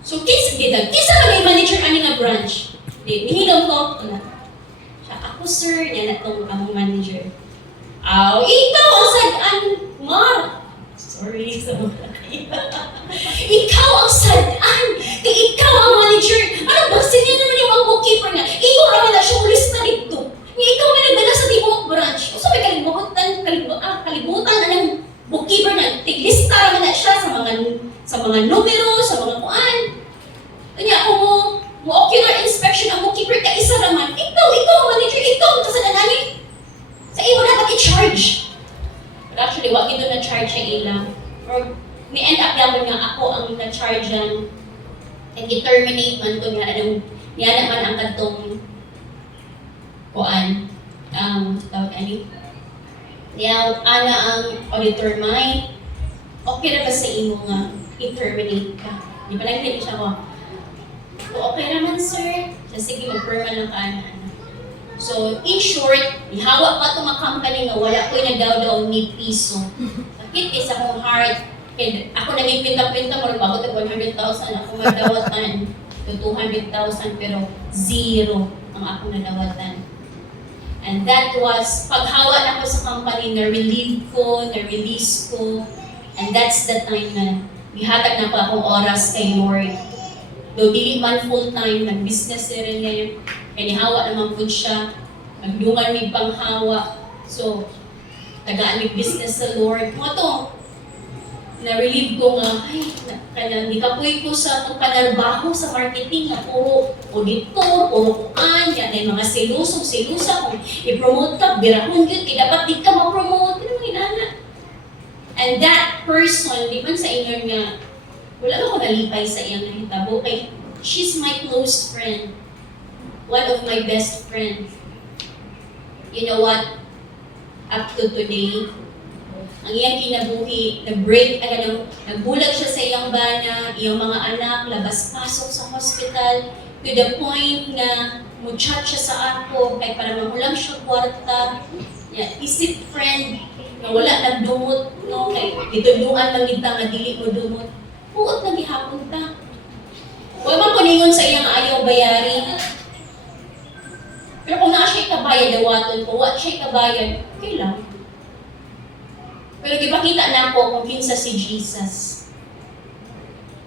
So, kisa na may manager ani nga branch. Nihinom ko, siya, ako sir, yan atong ang manager. Ikaw ang sad-an, Mar. Sorry, ikaw ang sad-an, kaya ikaw ang manager. Ano ba, sinya naman yung mga bookkeeper nga, ikaw naman na siya ulis na dito. Ikaw may nagdala sa Tibok branch. O sabi, kalibutan na ng bookkeeper na, tiglista naman na siya sa mga numero, sa mga kuan. Kanya, kung mo ocular inspection ang bookkeeper ka isa naman, ikaw, manager, ikaw, kasalanani. Sa iyo dapat i-charge. But actually, wag ito na-charge sa ilang. Or, may end up lang nga ako ang na-charge yan. And i-terminate man ito nga, niya naman ang kantong kuan. Tawag ani. Niya, ana ang auditor may, okay na ba sa imo nga i-terminate ka? Di ba nagtindi siya ko? Okay naman, sir. Sige, mag-perma lang ka na. So, in short, ihawak pa itong mga company nga wala ko yung nagdaw-daw ni piso. Sakit isa kong heart. Ako naging pinta-pinta mo, bago ito 100,000. Ako magdawatan to 200,000 pero zero ang akong nadawatan. And that was, paghawa na ko sa company, na-relieve ko, na-release ko. And that's the time na ihatag na ko akong oras kay Lord. Though dili man full-time, nag-business rin ngayon. Kaya nihawa naman po siya. Magdungan may panghawa. So, tagaan may business sa Lord. Mga to, na-relieve ko nga, kaya hindi kapoy ko sa pagpanarbaho sa marketing na puro auditor, puro kuan, yan ay mga selusa kung i-promote ka, birahon yun, kaya dapat di ka ma-promote, yun ang inana. And that person, di man sa inyo nga, wala ako nalipay sa iyang nahitabo. Kay, she's my close friend. One of my best friends. You know what? Up to today, ang iyang kinabuhi, nagbulag siya sa iyang bana, iyang mga anak, labas-pasok sa hospital, to the point na mo-chat siya sa ako, kay para mahulang siya kwarta, isip friend, na wala nagdumot, no, kay gituduan lang kita nga dili mo dumot, buot na gihapon ta. Huwag man kuningon sa iyang ayaw bayari. Pero kung naa siya kabayad, dawaton ko, what siya kabayad, okay lang. Pero ipakita na ako kung kinsa si Jesus.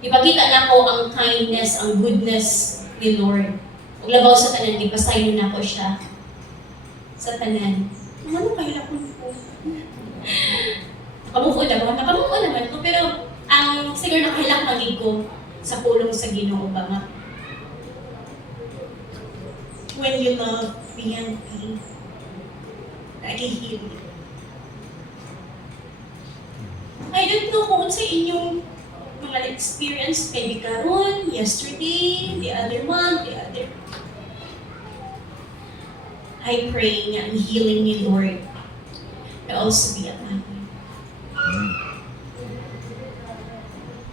Ipakita na ako ang kindness, ang goodness ni Lord. Huwag labaw sa tanan, ipasayin na ako siya sa tanan. Ano kahilapon ko? Nakamuko naman ko, pero ang siguro nakahilak magig ko sa pulong sa Ginoo ba nga. When you love beyond pain, nag-heal you. I don't know kung sa inyong mga experience, maybe karon, yesterday, the other month, the other. I pray nga ang healing ni Lord will also be upon you.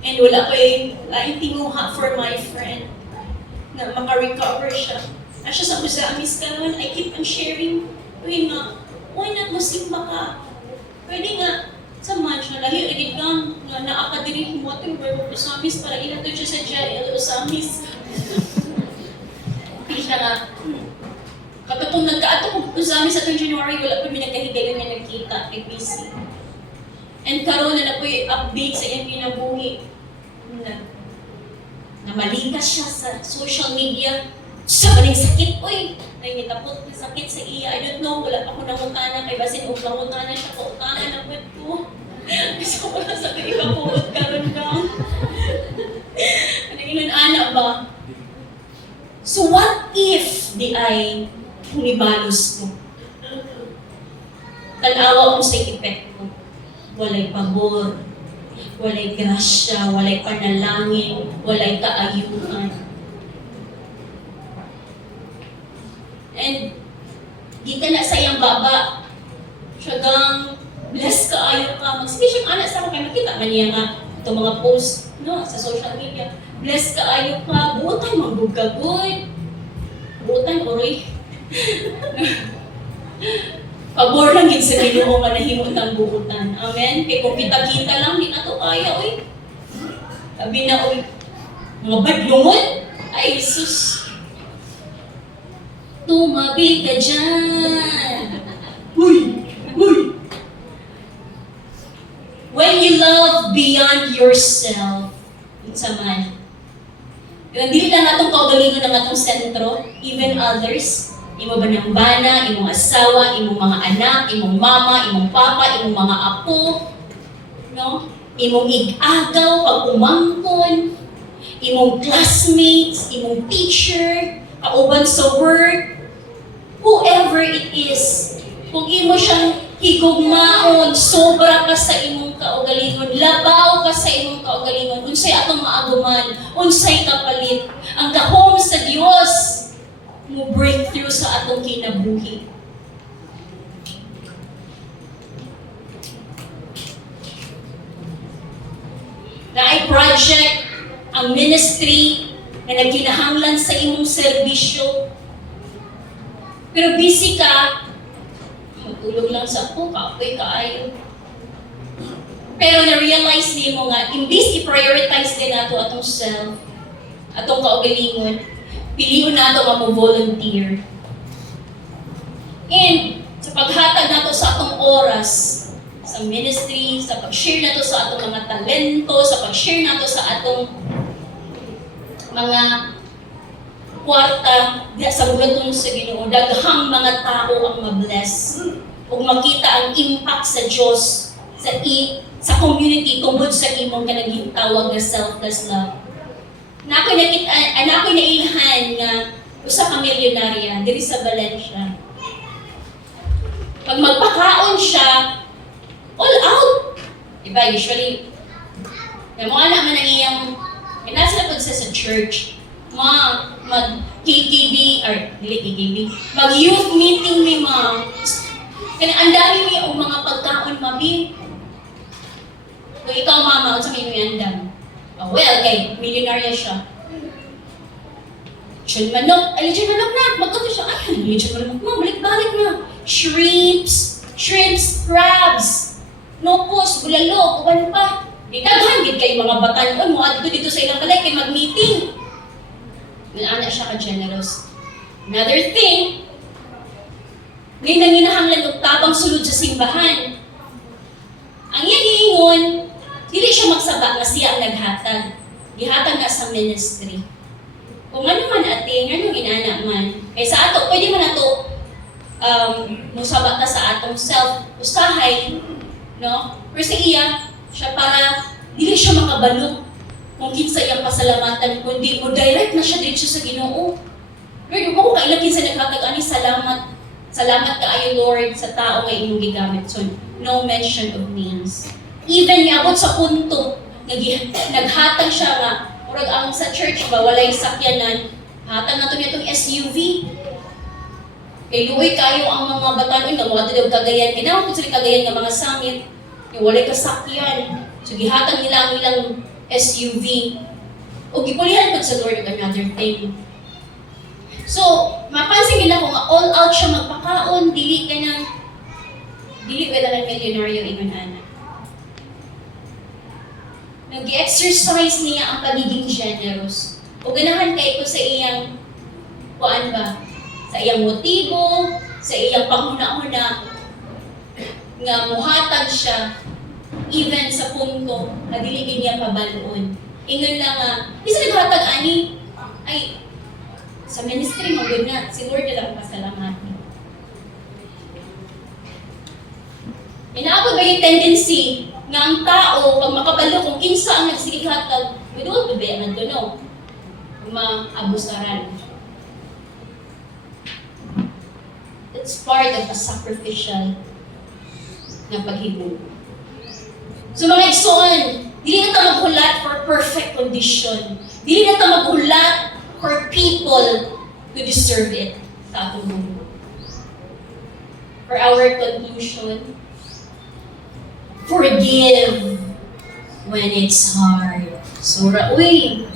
And wala ko yung tinguha for my friend na maka-recover siya. At siya sa Musamis karon, I keep on sharing, uy nga, why not masimba ka? Pwede nga, sa match na lahi, agad kang nga naakadiri mo ating verbo Musamis para ilatod siya sa jail, Musamis. Hindi siya nga, kapatong nagkaato kong Musamis sa January, wala po minagkahigayon na nagkita, busy. And karon na po yung update sa iyang kinabuhi. Na malikas siya sa social media. Sa maling sakit, uy! Ay, nitapot na sakit sa iya. I don't know, wala pa ko nangutana. Kay basin, nangutana siya, kautana ng wet ko. So, wala sa kaya kapuot karon lang. Ano yun, ana ba? So, what if di ay pumibalos ko? Tanawa ko sa epekto. Walay pabor, walay grasya, walay panalangin, walay kaayuhan. And di ka na sa iyang baba, siyagang bless ka, ayaw ka. Magsabi siyang anak sa ako, kaya makita man niya nga itong mga post no, sa social media. Bless ka, ayaw ka, buutan, manggugagod. Buutan, oroy. Pabor lang yun sa Ginoo nga nahimot ng buutan. Amen? Kaya kung kita-kita lang, di na to kaya, uy. Sabi na, uy, mga badlungon? Ay, sus. Tumabi ka dyan. Uy! Uy! When you love beyond yourself, sa man. Hindi lang natong kaugalingon ng atong sentro, even others. Imo ba ng bana, imong asawa, imong mga anak, imong mama, imong papa, imong mga apo, no? Imong ig-agaw pag umangkon, imong classmates, imong teacher, kauban sa work, whoever it is. Kung imo siyang higugmaon, sobra ka sa imong kaugalingon, labaw ka sa imong kaugalingon, unsay atong maaguman, unsay kapalit, ang gahom sa Dios mo breakthrough sa atong kinabuhi. Na ay project, ang ministry na nagkinahanglan sa imong serbisyo. Pero busy ka, matulog lang sa ako, kapoy kaayo. Pero na-realize niyo nga, imbis i-prioritize din nato atong self, atong kaugalingon, piliyon nato mag-volunteer. And sa paghatag nato sa atong oras, sa ministry, sa pag-share nato sa atong mga talento, sa pag-share nato sa atong mga kwarta sa bugatong sa Ginoo, daghang mga tao ang ma-bless ug makita ang impact sa Dios sa community tungod sa imong kanang tawag nga selfless love. Nako'y nailhan nga usa ka milyonarya diri sa Valencia. Pag magpakaon siya, all out. Diba, usually, na mga anak man ang iyang, nasa na sa church, mag-KKB, or dili KKB, mag-youth meeting ni ma'am. Kaya ang dami may mga pagkaon, mabi. Kung ikaw mama, unsa may andam? Oh, well, kay milyonarya siya. Lechon manok, ay lechon manok na, magkato siya, ay, lechon manok na, balik-balik na. Shrimps, crabs, nopos, bulalo, kuwan pa. Di daghan gid kay mga batan-on mo adto dito sa ilang balay kay mag-meeting. Ana siya ka-generous. Another thing, ngayon nanginahanglan og tabang sulod sa simbahan. Ang iyang giingon, dili siya magsaba nga siya ang naghatag. Gihatag na sa ministry. Kung ano man ate, ngano inana man. Kaya sa ato, pwede man ato musaba ta sa atong self-usahay, no? Pero sa iya, siya para dili siya makabalo kung kinsa iyang pasalamatan, kundi mo direct na siya dito sa Ginoo. Lord, mo ko kailan kinsa naghatag ani salamat. Salamat kaayo Lord sa tao nga imong gigamit. So, no mention of names. Even niabot sa punto naghatag siya nga murag ang sa church ba walay sakyanan, hatag nato niya tong SUV. Kay luoy kayo ang mga batan-oy nga moadto daw Cagayan, kinawa pud sila Cagayan nga mga sangit. Yung walay kasakyan. So gihatag nila ang ilang SUV. O gipulihan pud sa Lord of another thing. So, mapansin nila ko nga all out siya magpakaon, dili ba lang milyonaryo ingon ana. Nag-exercise niya ang pagiging generous. O ganahan kay ko sa iyang kuan ba? Sa iyang motibo, sa iyang panghuna-huna nga muhatag siya even sa punto na dili niya pabalon. Ingon na nga, isa naghatag ani ay sa ministry mo na si Lord na lang pasalamatan. Inaabot ba yung tendency nga ang tao pag makabalo kung kinsa ang nagsigighatag, without ba yan no? Maabusaran. It's part of a sacrificial na paghibog. So mga igsoon, dili na ta maghulat for perfect condition. Dili na ta maghulat for people who deserve it sa atong mundo. For our conclusion, forgive when it's hard. Sura, uy.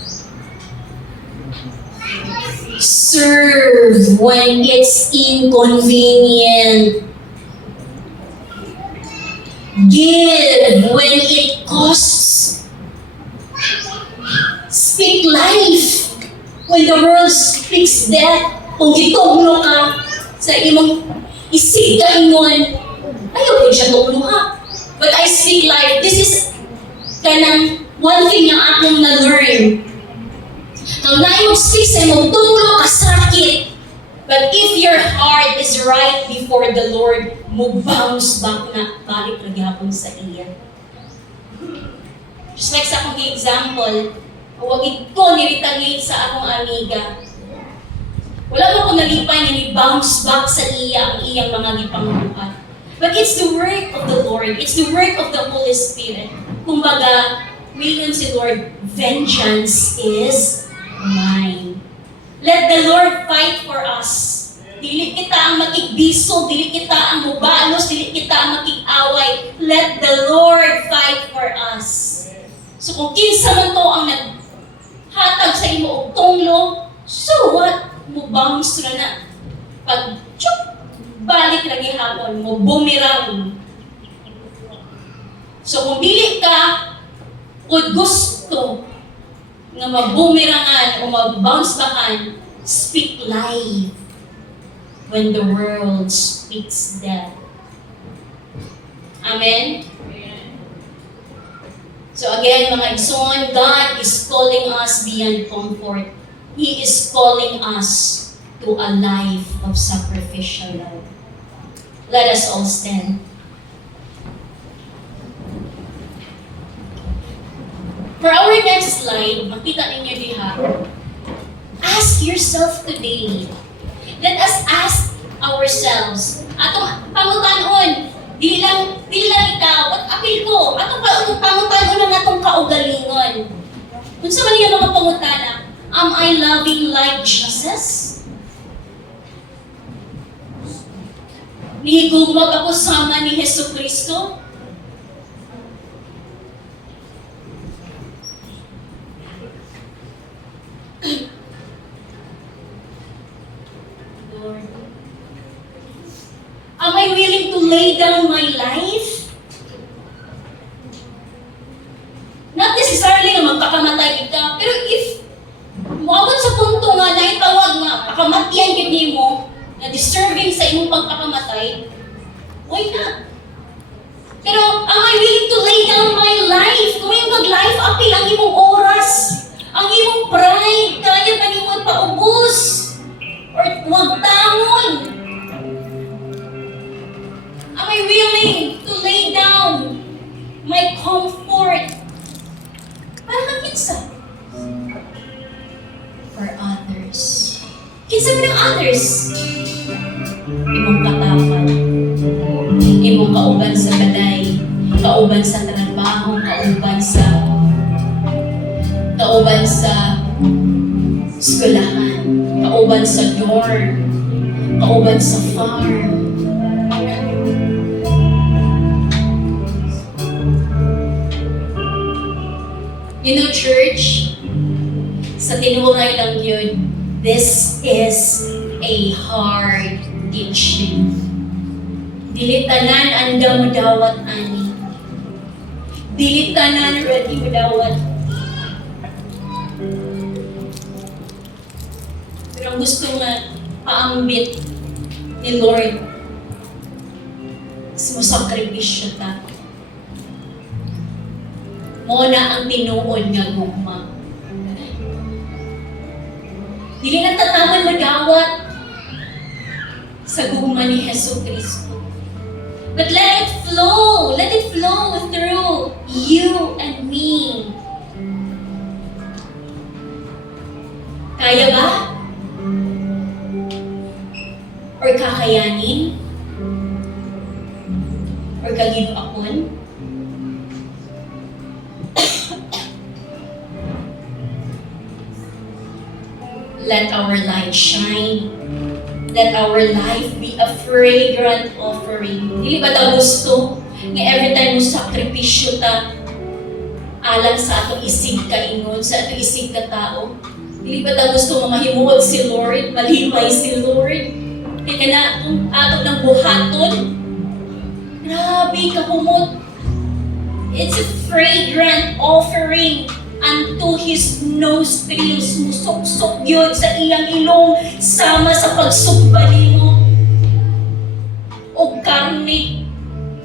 Serve when it's inconvenient. Give when it costs. Speak life when the world speaks death. Kung gitugno ka sa imong isig ka ingon, ayaw din siya tugnuha. But I speak life. This is kanang one thing na akong na-learn. Kung naimong speak sa imong tunglo kasakit, but if your heart is right before the Lord, mo bounce back na balik lagi hapon sa iya. Just like sa akong example, huwag ito niritagin sa akong amiga. Wala mo ko nalipay na ni-bounce back sa iya ang iyang mga gipanguhat. But it's the work of the Lord. It's the work of the Holy Spirit. Kumbaga, ngayon si Lord, vengeance is mine. Let the Lord fight for us. Dili kita ang makikbiso, dili kita ang mubalos, dili kita ang makikaway. Let the Lord fight for us. So kung kinsa man to ang naghatag sa imo og tunglo, so what? Mo-bounce na. Pag tsyuk, balik lagi hapon, mo bumirang. So kung dili ka, kung gusto nga mabumirangan o mag-bounce backan, speak life when the world speaks death. Amen? So again, mga igsoon, God is calling us beyond comfort. He is calling us to a life of sacrificial love. Let us all stand. For our next slide, makita ninyo diha, ask yourself today. Let us ask ourselves, atong pangutanon, di lang ikaw, what apil ko, atong pangutanon ang atong kaugalingon. Kung sa man mga pangutana, am I loving like Jesus? Nihigugmag ako sama ni Jesu Kristo? Am I willing to lay down my life? Not necessarily na magkakamatay ka, pero if muabot sa punto nga na itawag nga, pakamatyan yun mo, na deserving sa imong pagkakamatay, why not? Pero am I willing to lay down my life? Kung yung mag-life appeal ang imong oras, ang imong pride, kaya pa niyo magpaubos, or huwag tangon. Am I willing to lay down my comfort? Para kang kinsa? For others. Kinsa mo ng others? Imong katapan. Imong kauban sa baday. Kauban sa trabaho. Kauban sa eskwelahan. Kauban sa dorm. Kauban sa farm. You know, church, sa tinuray lang yun, this is a hard teaching. Dili tanan anda madawat ani. Dili tanan ready madawat. Pero ang gusto nga paambit ni Lord, sumusakripisyo ta. Mo na ang tinuod nga gugma. Dili na tataman madawat sa gugma ni Hesus Kristo. But let it flow through you and me. Kaya ba? Or kakayanin? Or ka-give upon? Let our light shine. Let our life be a fragrant offering. Dili ba ta gusto nga every time mo sakripisyo ta alang sa atong isig kaingon, sa atong isig ka tao? Dili ba ta gusto nga mahimuot si Lord, malipay si Lord? Kaya na atong ng buhaton. Grabe kahumot. It's a fragrant offering unto His nostrils, musok-sok yun sa iyang ilong, sama sa pagsubali mo. O karne,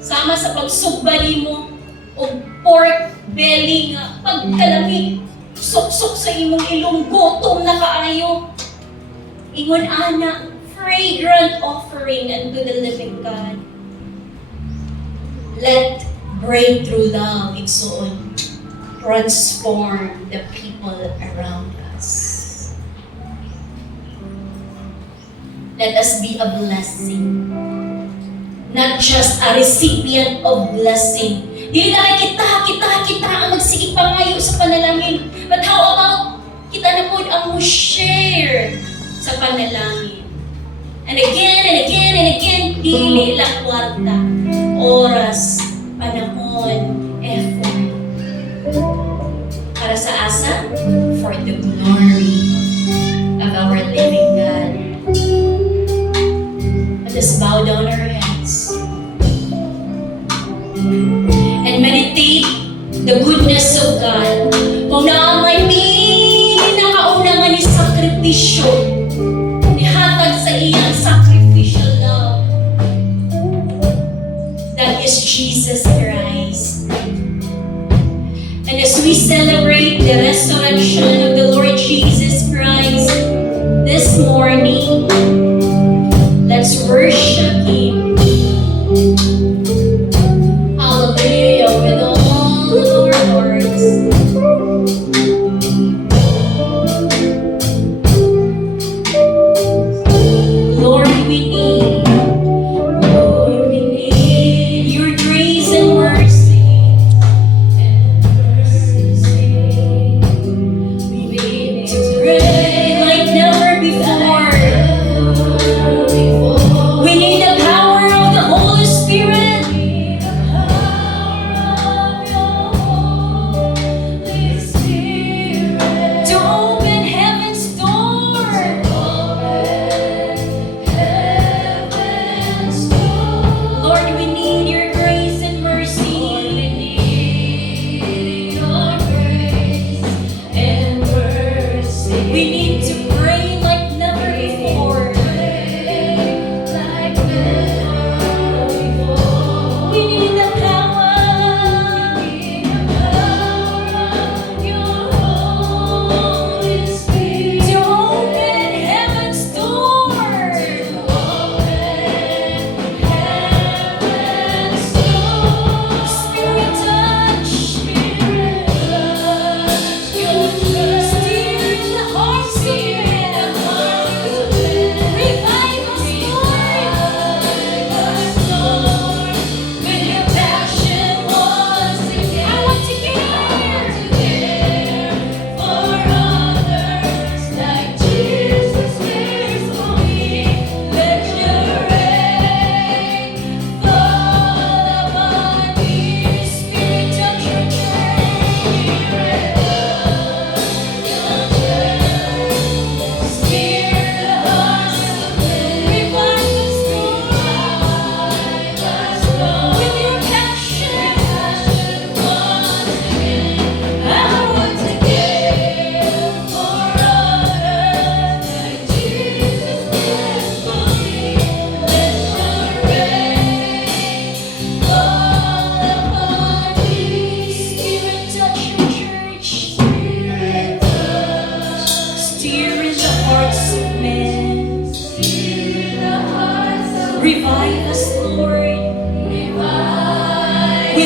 sama sa pagsubali mo. O pork belly nga, pagkalami, sok-sok sa imong ilong, gutom na kaayo. Ingon ana, fragrant offering unto the living God. Let breakthrough love igsoon transform the people around us. Let us be a blessing. Not just a recipient of blessing. Dili lang kita ang magsigig pangayo sa panalangin. But how about kita na po ang share sa panalangin? And again, dili lang kwarta. Oras, panahon, effort. Para sa asa? For the glory of our living God. Let us bow down our heads and meditate the goodness of God. Kung naamay pinakauna nga ni sakripisyo, nihatag sa iyang sacrificial love. That is Jesus Christ. And as we celebrate the resurrection of the Lord Jesus Christ this morning, let's worship Him. Hallelujah with all of our hearts. Lord, we need your grace and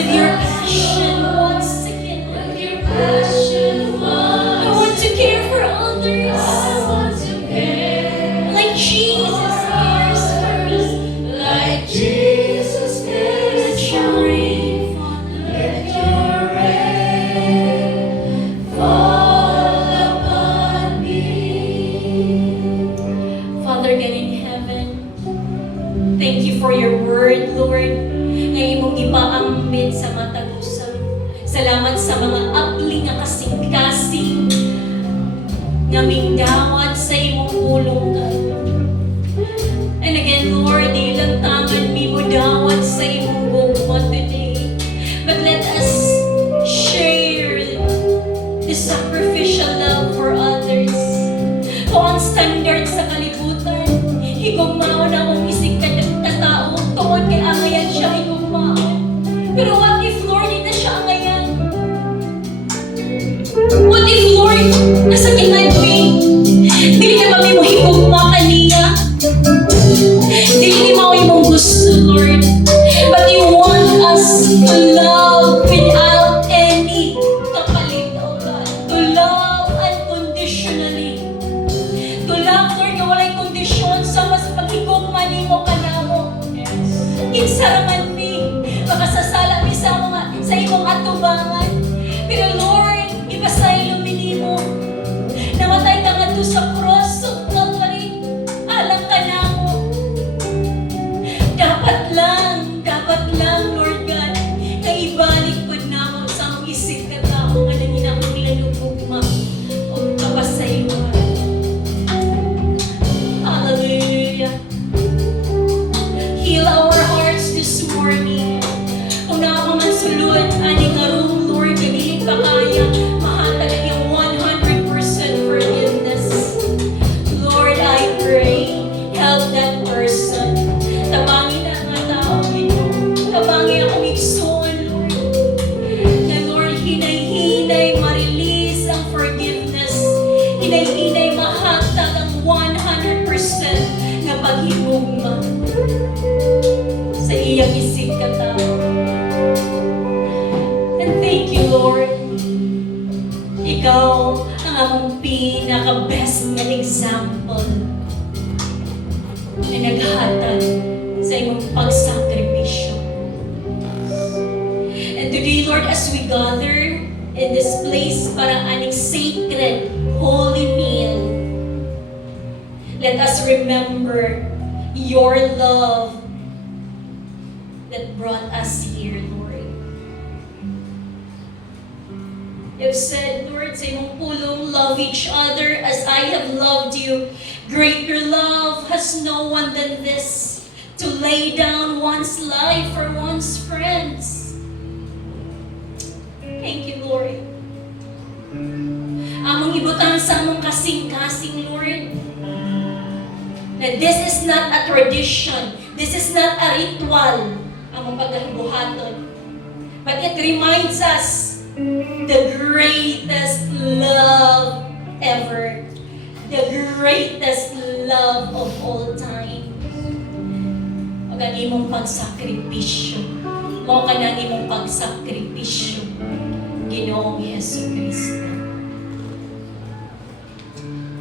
with your passion once again. With your passion I want to care for others. I want to care. Like Jesus cares for me. Like Jesus cares for me. Let your rain fall upon me. Father God in heaven, thank you for your word, Lord. Ngayon mong ipaambit sa matag usab. Salamat sa mga abli nga kasing-kasing nga mingdawat sa imong pulungan. And again, Lord, di lang taman mi mo dawat sa imong gugma today. But let us share the sacrificial love for others. Kung ang standard sa kalibutan, higugmaon akong isig ka tao, tuon kay angayan siya higugmaon. Pero what if, Lord, hindi na siya angayan? What if, Lord, nasakitan mo dili na ba may mo higugma kaniya? Dili mo imong gusto, Lord. But you want us to love without any kapalit, oh God. To love unconditionally. To love, Lord, na walay kondisyon sa mas paghigugma nimo kanamo. Kinsa man mi, makasasala mi sa imong atubangan. Pero Lord, ipasaylo mi nimo. Namatay ka nga to sa cross of Calvary. Alang ka namo. Dapat lang, Lord God, na ibalik po namo sa among isip ka tao nga nangin akong nilalugugma o kapasayuan. Hallelujah. Heal our hearts this morning. Kung nakamansulod, ani nga room, Lord, naging kakaya, mahatag ang iyong 100% forgiveness. Lord, I pray, help that person. Tabangin na nga tao ito. Tabangin akong igsoon, Lord. Na Lord, hinay-hinay, ma-release ang forgiveness. Hinay-hinay, mahatag ang 100% na paghimugma sa iyang isig ka tao. And thank you, Lord. Ikaw ang among pinaka-best na example na naghatag sa imong pagsakripisyo. And today, Lord, as we gather in this place para aning sacred, holy meal, let us remember your love that brought us here, Lord. You've said, Lord, sa imong pulong, love each other as I have loved you. Greater love has no one than this, to lay down one's life for one's friends. Thank you, Lord. Among ibutang sa among kasing-kasing, Lord, na this is not a tradition, this is not a ritual, among pagkabuhaton. But it reminds us the greatest love ever. The greatest love of all time. O gani mong pagsakripisyo. Mo ka na mong pagsakripisyo. Ginoong Yesu Cristo.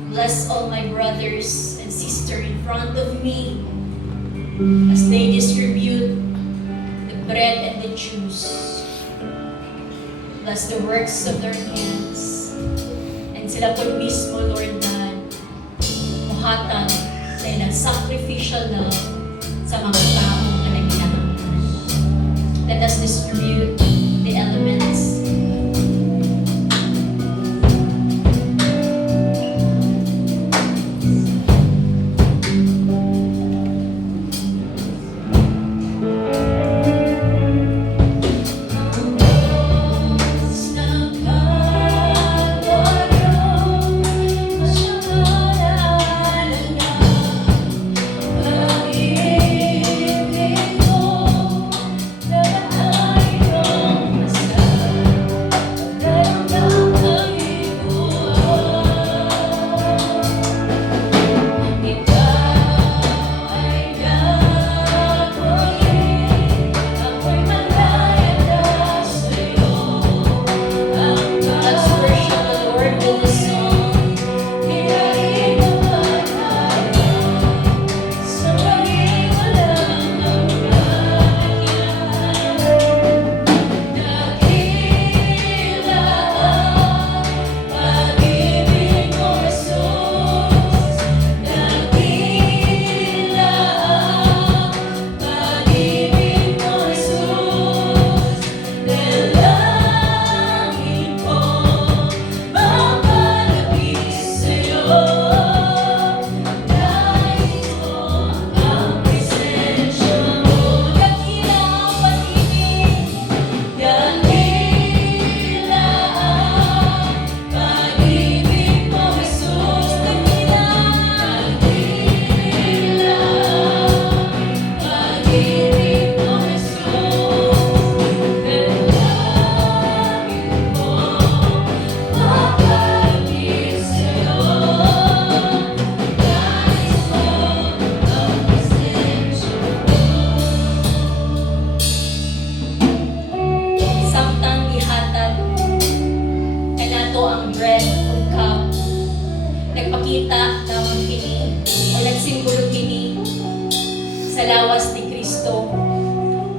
Bless all my brothers and sisters in front of me as they distribute the bread and the juice. Bless the works of their hands. And sila po mismo, Lord God, muhatag sa ilang sacrificial love sa mga tao na nagkinahanglan. Let us distribute the elements. Pag-ibig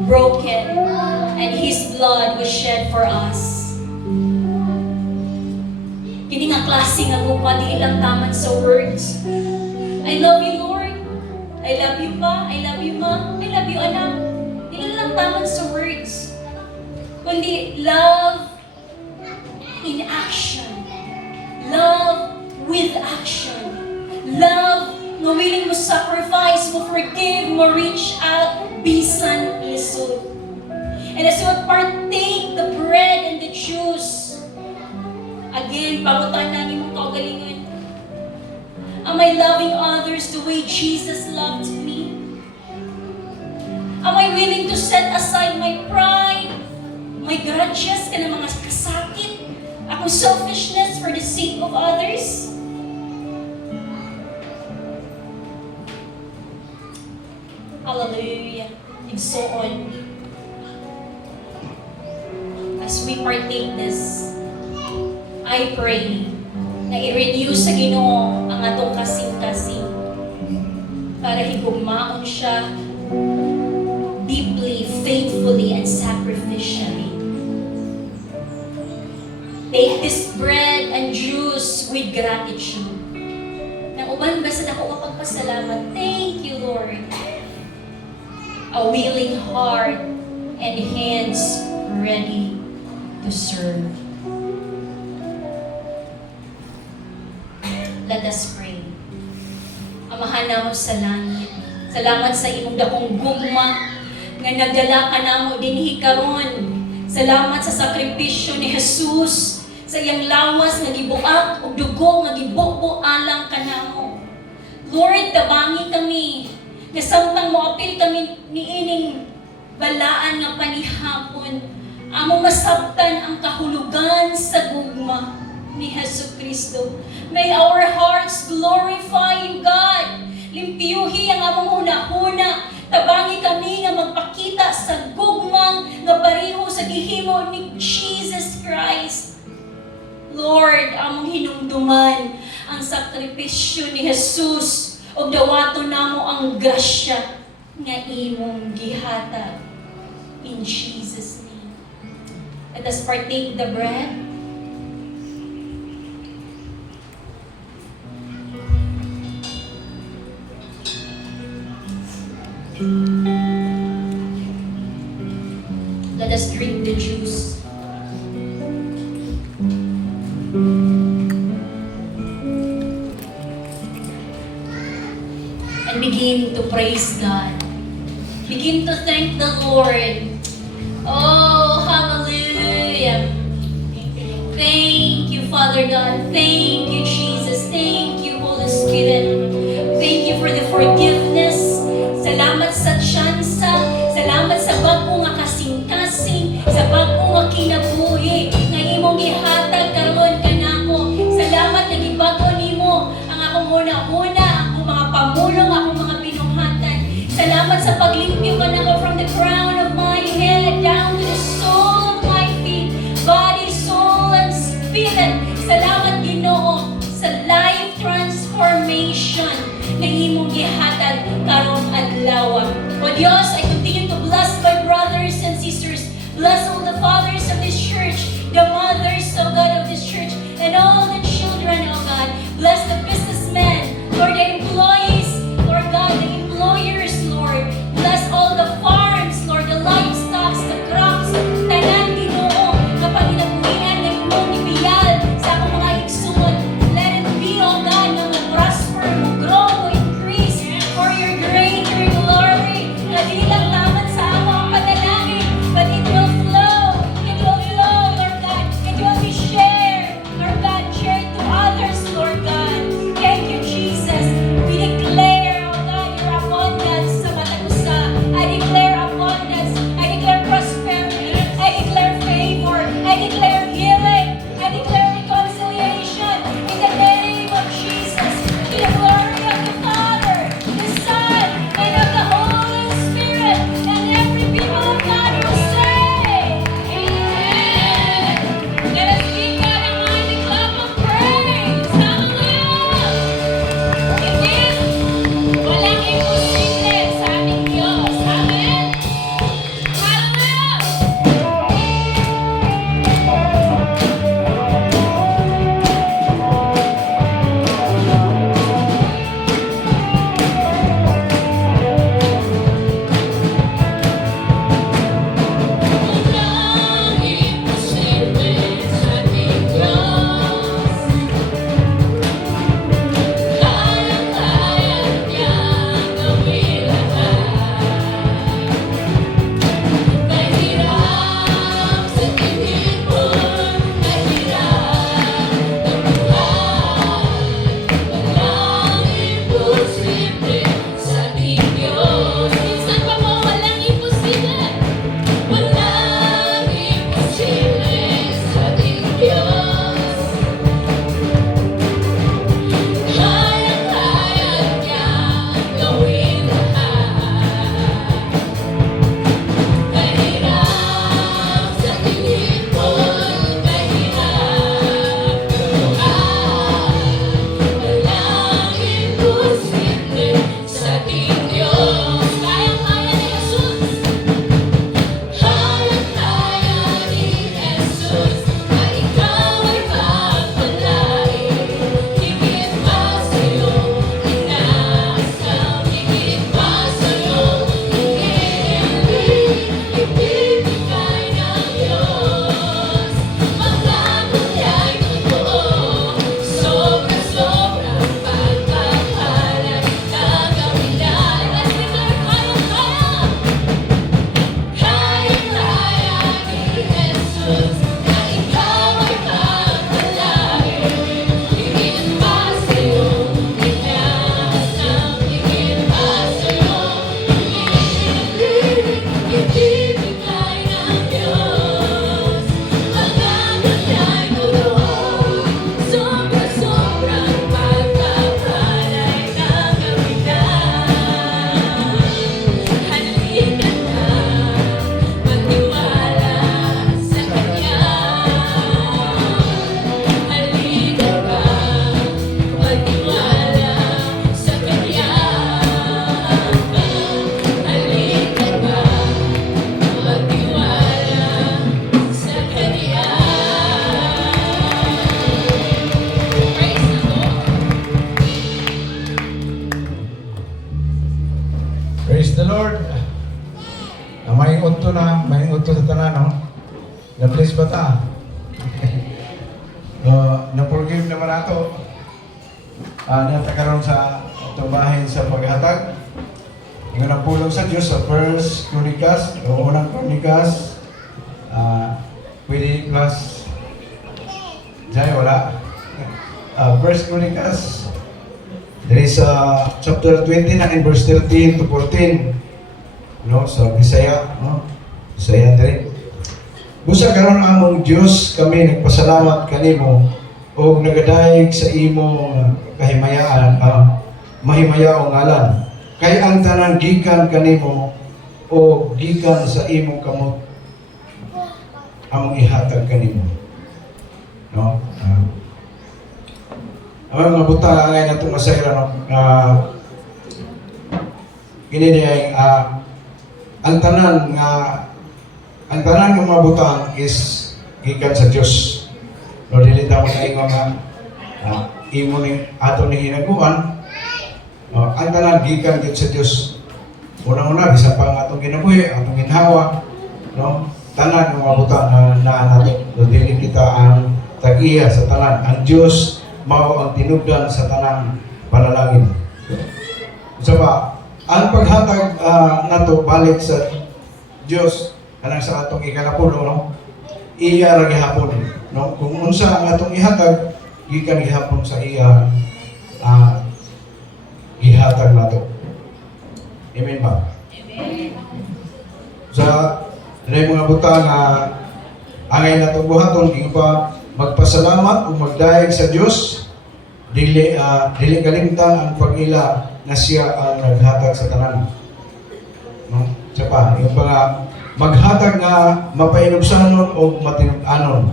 broken, and His blood was shed for us. Kini nga klase nga buka, di lang taman sa words. I love you, Lord. I love you, Pa. I love you, Ma. I love you, anak. Di lang taman sa words. Kundi love in action. Love with action. Love na willing mo sacrifice, mo forgive, mo reach out, bisan lisod. And as you partake the bread and the juice, again, pangutan na mong kaugalingan. Am I loving others the way Jesus loved me? Am I willing to set aside my pride, my grudges, ka ng mga kasakit, akong selfishness for the sake of others? Hallelujah. And so on. As we partake this, I pray na i-renew sa Ginoo ang atong kasing-kasing para higugmaon siya deeply, faithfully, and sacrificially. Take this bread and juice with gratitude. Nang uban ba sa dako nga pagpasalamat, thank you, Lord. A willing heart and hands ready to serve. Let us pray. Amahan namo sa langit, salamat sa imong dakong gugma nga nagdala ka namo dinhi karon. Salamat sa sakripisyo ni Jesus, sa iyang lawas nga gibuak ug dugo nga gibubo alang kanamo. Lord, tabangi kami nga samtang moapil kami niining balaan nga panihapon, amo masabtan ang kahulugan sa gugma ni Jesucristo. May our hearts glorify you, God. Limpiyuhi ang among hunahuna. Tabangi kami nga magpakita sa gugmang nga pareho sa gihimo ni Jesus Christ. Lord, among hinumduman ang sakripisyo ni Jesus o dawaton namo ang grasya nga imong gihatag. In Jesus' name. Let us partake the bread. Let us drink the juice. And begin to praise God. Begin to thank the Lord. Oh, hallelujah. Thank you, Father God. Thank you, Jesus. Thank you, Holy Spirit. Thank you for the forgiveness. Salamat sa tsansa. Salamat sa bago nga kasing-kasing. Sa bago nga kinabuhi. Nga imong gihatag karon kanako. Salamat na gibago nimo ang akong una-una, akong mga pamulong, akong mga pinuhatan. Salamat sa paglimpyo kanako from the crown of my head down to the sole of my feet. Body, soul, and spirit. Salamat, Ginoo, sa life transformation na imong gihatag utto na, may utto sa tanan, no? Na-bless ba ta? Na-forgive naman nato. Nata karon sa itong bahin sa paghatag. Yung nagpulong sa Diyos sa First Chronicles, o unang Chronicles, pwede plus, dyan wala. First Chronicles, there is chapter 29 and verse 13 to 14. No, sa Bisaya, no? Bisaya din. Busa karon among Dios kami nagpasalamat kanimo o nagadayeg sa imo kahimayaan, mahimayaong ngalan. Kay ang tanan gikan kanimo o gikan sa imo kamot among ihatag kanimo. No? Ang mga buta ngay natong masayra, no? Kini ay ang tanan ng mga butang is gikan sa Dios. No, dili ta mo kaingon nga imo ni ato ni hinaguan. Ang tanan gikan gid sa Dios. Una-una bisan pa ang atong kinabuhi, atong ginhawa, no? Tanan ng mga butang na nato. No, dili kita ang tag-iya sa tanan. Ang Dios mao ang tinubdan sa tanang panalangin. So ang paghatag nato balik sa Dios kanang sa atong ikalapulo, no? Iya ra gihapon, no? Kung unsa ang atong ihatag gikan gihapon sa iya gihatag nato. Amen ba? Amen. Sa mga butang angay nato buhaton gikan pa magpasalamat o magdayeg sa Dios, dili kalimtan ang pag-ila na siya ang naghatag sa tanan. No? Siya pa, yung mga maghatag nga mapainubsanon o matinudanon.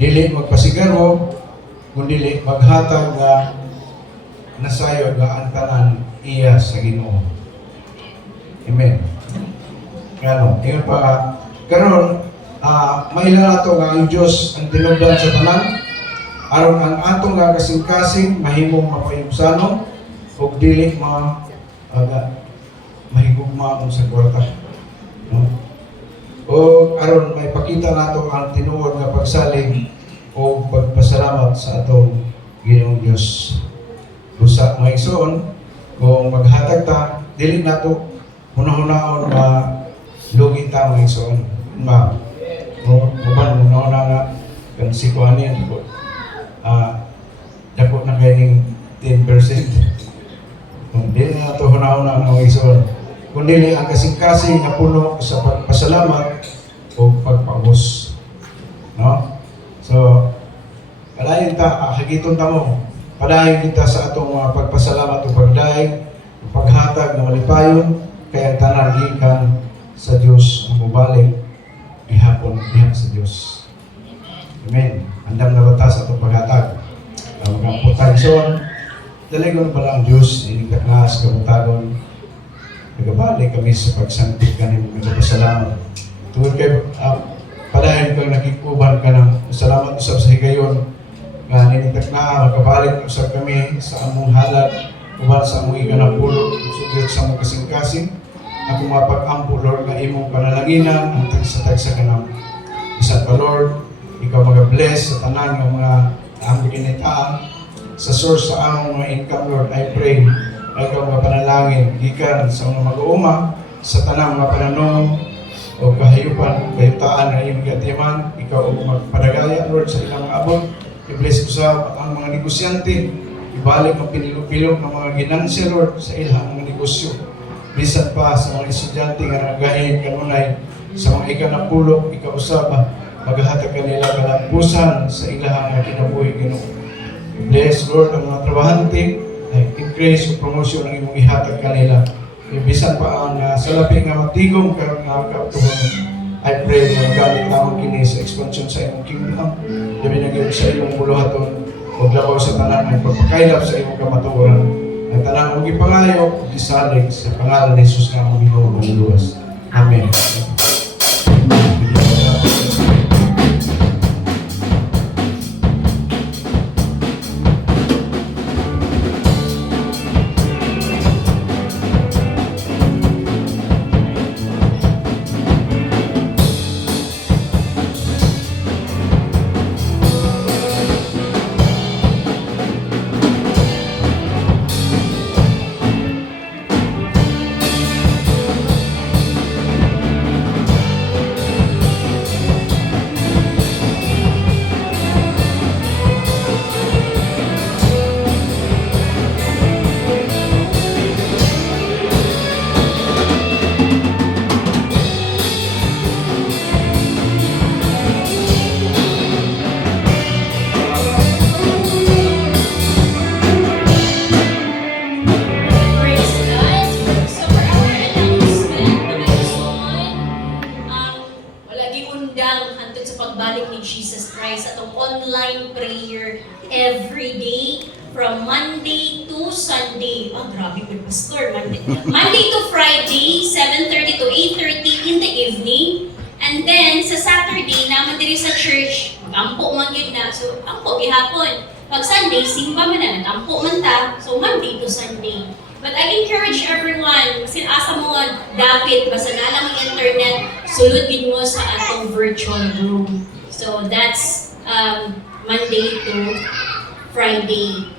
Dili magpasigaro, kundi maghatag nga nasayod nga ang tanan iya sa Ginoo. Amen. Kano, yung pa, karon mailala to nga ang Diyos ang tinubdan sa tanan, aron ang atong nga kasing-kasing mahimong mapainubsanon o dili mahigugma sa kwarta. No? O aron may pakita nato ang tinuod nga pagsalig o pagpasalamat sa atong Ginoong Dios. Busa mga igsoon, kung maghatag ta, dili nato hunahunahon nga lugi ta mga igsoon. Maban hunahuna nga kan si kuhanin ko. Dako na kayong 10%. Hindi na ito hunahuna ang mga igsoon. Kundi ang kasing-kasing na puno sa pagpasalamat o pagpahus. No? So, palayin ta, hagiton ta mo. Palayin kita sa atong mga pagpasalamat o pagdaig, o paghatag na malipayon, kaya tanan gikan sa Diyos ang mubalik, ihapon dihan sa Diyos. Amen. Andam na bata sa atong paghatag. Ang potensyon, dalagon pala ang Diyos, inikaklas, kabutagon, nagabalik kami sa pagsantik ka ng nagpasalamat. Tungkol kayo, palahin kang nakikuban ka ng salamat usap sa higayon, nga ninitak na, magkabalik usap kami sa among halad, uban sa among ikanapulo, sugit sa among kasing-kasing, ako mapag-ampo, Lord, nga imong panalaginan, ang tagsa-tagsa ka ng isang pa, Lord, ikaw mag-bless sa tanan ng mga among kinitaan, sa source sa among mga income, Lord, I pray, ay ikaw mga panalangin, gikan sa mga mag-uuma, sa tanang mga pananom, o kahayupan, kahitaan na iyong gatiman, ikaw o magpadagaya, Lord, sa ilang mga abot, i-bless ko sa ang mga negosyante, ibalik ang pinilog-pilog ng mga ginansya, Lord, sa ilang mga negosyo. Bisan pa sa mga estudyante nga nagahin kanunay, sa mga ikanapulo, ikaw usaba, maghahatag kanila kalampusan sa ilang mga kinabuhi, Ginoo. Bless, Lord, ang mga trabahante, increase o promotion ng imong ihatag kanila. Ibisan pa ang salapi nga matigong karong nga kautuhan. I pray na gamit lamang kini sa expansion sa imong kingdom. Labi na gyud sa imong buluhaton ug labaw sa tanan ng pagpakailap sa imong kamatuoran. Ang tanan mong gipangayo ug gisalig sa pangalan ni Jesus nga among Ginoo ug luwas. Amen. hanggang hantod sa pagbalik ni Jesus Christ atong online prayer every day from Monday to Sunday. Oh, grabe po, Pastor. Monday to Friday, 7:30 to 8:30 in the evening. And then, sa Saturday, naman diri sa church, ampo man yun na. So, ampo, gihapon. Pag Sunday, simba man na. Ampo man ta. So, Monday to Sunday. But I encourage everyone, kasi asa mo dapit, basta na lang ang internet, suludin mo sa atong virtual room. So, that's Monday to Friday.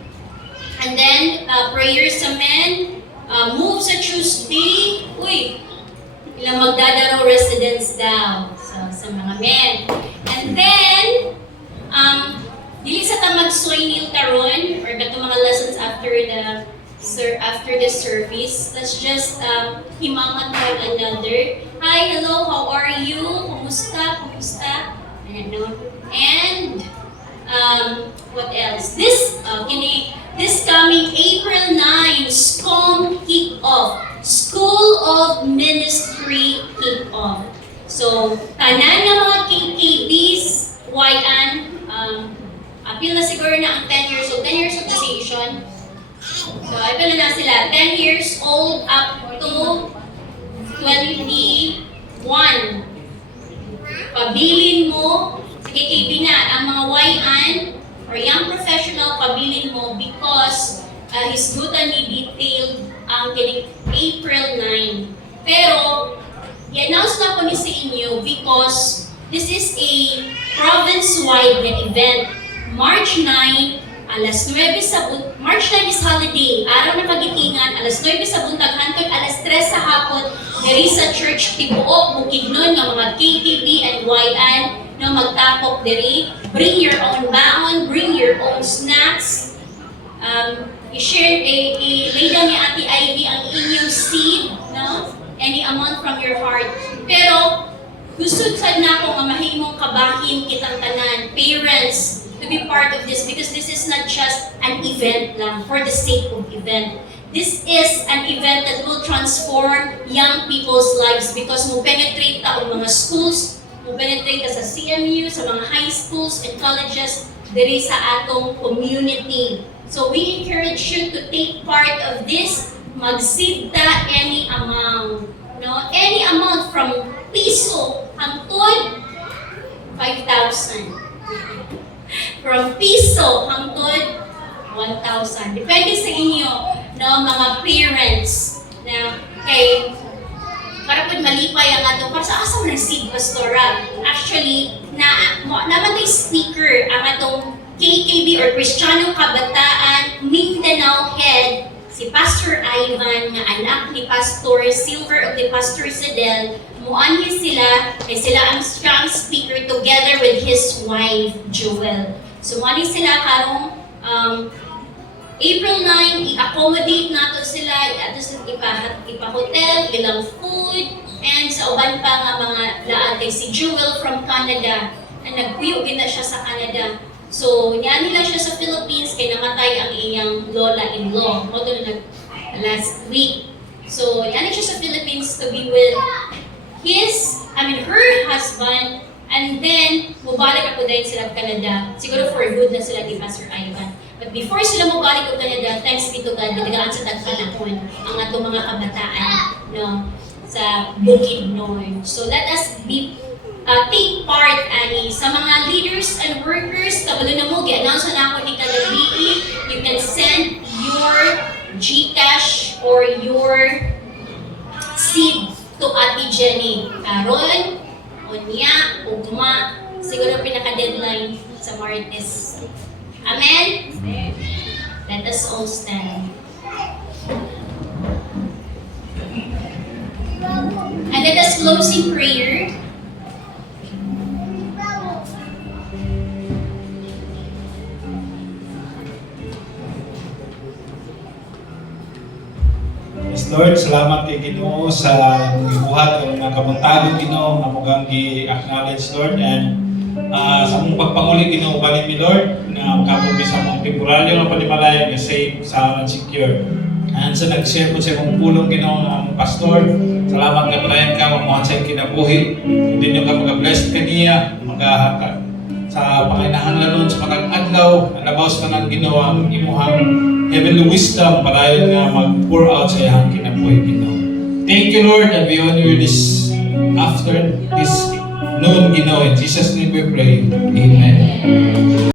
And then, prayers sa men, move sa Tuesday, ilang magdadaraw residence daw sa mga men. And then, dili sa tamagsoy nil karon or kato mga lessons after the service, let's just himangan one another. Hi, hello, how are you? Kumusta? And what else? This coming April 9, SCOM kick-off. School of Ministry kick-off. So, tanan ng mga KKBs, YN, apil na siguro na ang 10 years old. 10 years of decision. So, apil na sila. 10 years old up to 21. Pabilin mo, sa KKB na, ang mga YN or young professional, pabilin mo because hisgutan ni detailed ang kining April 9. Pero, i-announce na ko ni sa inyo because this is a province-wide na event. March 9, alas 9 sa March 9 is holiday, araw na pagitingan, alas 9 sa buntag hantod alas 3 sa hapon, diri sa Church Tibuok, Bukidnon, ng mga KKB and YN, no, magtapok diri. Bring your own baon, bring your own snacks. I-share, lay down ni Ate Ivy ang inyong seed, no? Any amount from your heart. Pero, gusto sad na ako nga mahimong kabahin kitang tanan, parents, to be part of this because this is not just an event lang for the sake of event. This is an event that will transform young people's lives because mo penetrate ta ang mga schools, mo penetrate ta sa CMU, sa mga high schools and colleges diri sa atong community. So we encourage you to take part of this. Magsidta any amount, no? Any amount from piso hangtod 5,000. From piso hangtod 1,000. Depende sa inyo, no, mga parents na kay para pud malipay ang ato para sa asa man seed pastora. Actually, naman tay speaker ang atong KKB or Kristiyano Kabataan Mindanao Head, si Pastor Ivan, nga anak ni Pastor Silver of the Pastor Sedel. Muanhi sila, ay sila ang strong speaker together with his wife, Joel. So muanhi sila karong April 9, i-accommodate nato sila, ato sa ipa-hotel, bilang food, and sa uban pa nga mga laate, si Joel from Canada, na nagpuyo na siya sa Canada. So, niyan nila siya sa Philippines kay namatay ang iyang lola-in-law. Ito na last week. So, niyan siya sa Philippines to be with her husband, and then, mubalik ako dahil sila Canada. Siguro for good na sila ni Pastor Ivan. But before sila mubalik ko Canada, thanks be to God, nagagaan sa tagpanahon ang atong mga kabataan, no, sa Bukidnon. So, let us take part ani sa mga leaders and workers. Kabalo na mo, gi-announce na ako ni Kalabii. You can send your GCash or your seed to Ate Jenny. Karon, unya, ugma, siguro pinaka-deadline sa Martes. Amen? Let us all stand. And let us close in prayer. Yes, Lord, salamat kay Ginoo sa gibuhat ang mga kabuntagon Ginoo nga mugang gi-acknowledge, Lord, and sa mong pagpanguli Ginoo bali mi, Lord, na makabot sa mong temporaryo nga panimalay nga safe, sound, and secure. And sa nag-share po sa imong pulong Ginoo ang pastor sa Salamat nga palayan ka, mamuhan sa kinabuhi. Hindi nyo ka mag-bless ka niya, sa panginahanglan nun sa matag adlaw, alabaws ka ng ginawa ang imuhang heavenly wisdom para yun nga mag-pour out sa iyang kinabuhi, Ginoo. Thank you, Lord, and we honor you this after this noon, Ginoo. In Jesus' name we pray. Amen.